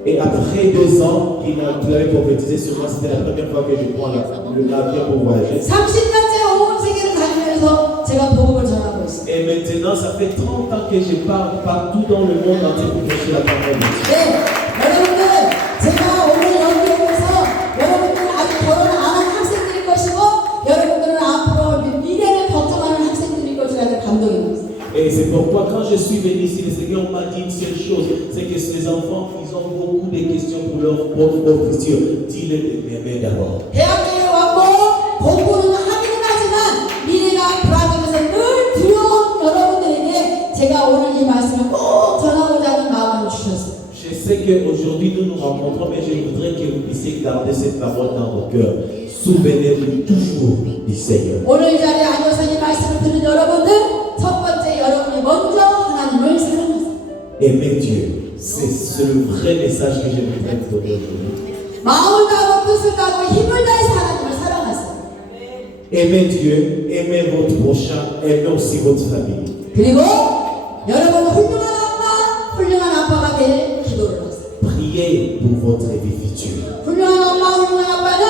Et après 2 ans qu'il avait prophétisé sur moi, c'était la première fois que je prends l'avion pour voyager. 30년째 온 세계를 다니면서 제가 복음을 전하고 있어요. Et maintenant, ça fait 30 ans que je pars partout dans le monde entier pour prêcher la parole de Dieu. 네, 여러분들 제가 오늘 여기 오면서 여러분들은 아직 결혼 안 한 학생들일 것이고 여러분들은 앞으로 미래를 걱정하는 학생들일 것이라는 감동이 있어요. Et c'est pourquoi quand je suis venu ici, le Seigneur m'a dit une seule chose, c'est que ces enfants, ils ont beaucoup de questions pour leur propre futur. Dis-le de m'aimer d'abord. 대학교에 왔고 공부는 하기는 하지만 미래가 불안하면서 늘 두려운 여러분들에게 제가 오늘 이 말씀을 꼭 전하고자 하는 마음을 주셨어요. Je sais qu'aujourd'hui nous nous rencontrons, mais je voudrais que vous puissiez garder cette parole dans vos cœurs. Souvenez-vous toujours du Seigneur. 오늘 이 자리에 앉아서 이 말씀을 듣는 여러분들, 첫 번째 여러분이 먼저 하나님을 사랑하세요. Aimer Dieu, c'est le vrai message que je voudrais vous donner aujourd'hui. 마음을 다하고 뜻을 다하고 힘을 다해서 하나님을 사랑하세요. Aimez Dieu, aimez votre prochain, aimez aussi votre famille. 그리고 여러분 훌륭한 엄마, 훌륭한 아빠가 될 기도를 하세요. Priez pour votre vie future. 훌륭한 엄마, 훌륭한 아빠는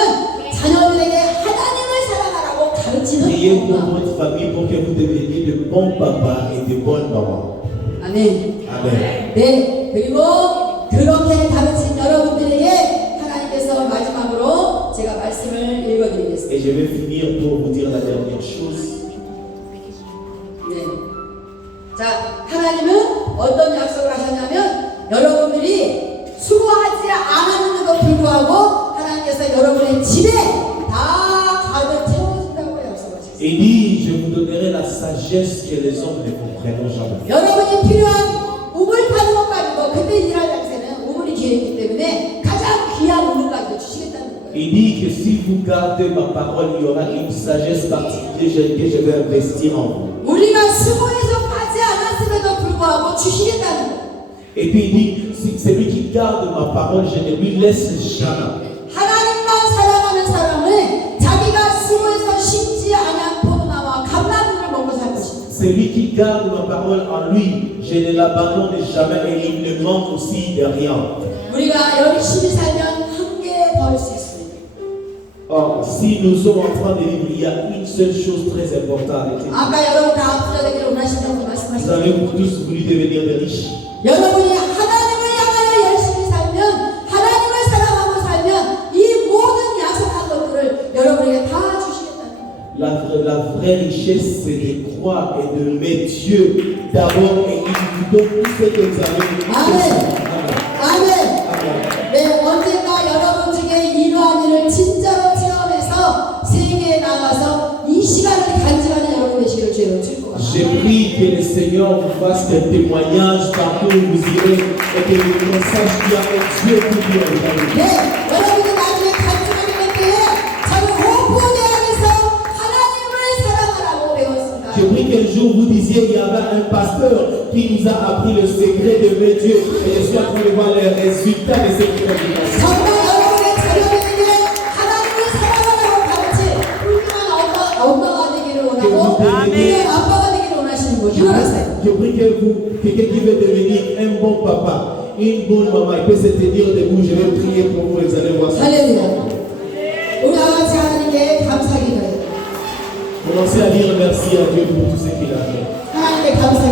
자녀들에게 하나님을 사랑하라고 가르치는 Priez pour 엄마. votre famille pour que vous deveniez de bons papas et de bonnes mamans. 아멘. Amen. 네, 그리고 그렇게 가르친 여러분들에게 하나님께서 마지막으로 제가 말씀을 읽어드리겠습니다. Et je vais finir pour vous dire la dernière chose. 네. 자, 하나님은 어떤 약속을 하셨냐면 여러분들이 수고하지 않았는데도 불구하고 하나님께서 여러분의 집에 다 가득 채워준다고 약속하셨어요. Il dit, je vous donnerai la sagesse que les hommes ne comprendront jamais. 여러분이 필요한 우물 파는 것까지도 그때 일할 당시에는 우물이 귀했기 때문에 가장 귀한 우물까지도 주시겠다는 거예요. Il dit que si vous gardez ma parole, il y aura une sagesse particulière que je vais investir en vous. 우리가 수고해서 파지 않았음에도 불구하고 주시겠다는 거예요. Et puis il dit, si celui qui garde ma parole, je ne lui laisse jamais. 하나님만 사랑하는 사람은 자기가 수고해서 심지 않은 포도나무와 감나무를 먹고 살 것입니다. Celui qui garde ma parole en lui, je ne l'abandonne jamais et il ne manque aussi de rien. 우리가 열심히 살면 한 개 벌 수 있습니다. Or, si nous sommes en train de vivre, il y a une seule chose très importante. 아까 여러분 다 부자 되기를 원하신다고 Vous 말씀하셨죠. avez tous voulu devenir des riches. 여러분이 하나님을 향하여 열심히 살면 하나님을 사랑하고 살면 이 모든 약속한 것들을 여러분에게 다 주시겠다는 거예요. La vraie richesse, c'est de croire et de mettre Dieu d'abord et il vous donne tout ce que vous avez. 아멘. 아멘. 네, 언젠가 여러분 중에 이러한 일을 진짜로 체험해서 세계에 나가서 이 시간을 간직하는 여러분 되시기를 주여 줄 것 Je 같아요. prie que le Seigneur vous fasse des témoignages partout où vous irez et que le message qu'il y a un Dieu pour vous dans la vie. 네, 여러분이 나중에 간직하게 될 때에 저는 호프대학에서 하나님을 사랑하라고 배웠습니다. Je prie qu'un jour vous disiez qu'il y avait un pasteur qui nous a appris le secret d'aimer Dieu et je suis en train de voir les résultats de cette prédication. 정말 여러분의 자녀들에게 하나님을 사랑하라고 가르친 훌륭한 엄마가 되기를 원하고 훌륭한 아빠가 되기를 원하시는 분 일어나세요. Je prie que vous, quelqu'un qui veut devenir un bon papa, une bonne maman, il peut se tenir debout. Je vais prier pour vous, vous allez voir ça. 할렐루야. 우리 아버지 하나님께 감사기도해요. Commencez à dire merci à Dieu pour tout ce qu'il a fait. 하나님께 감사의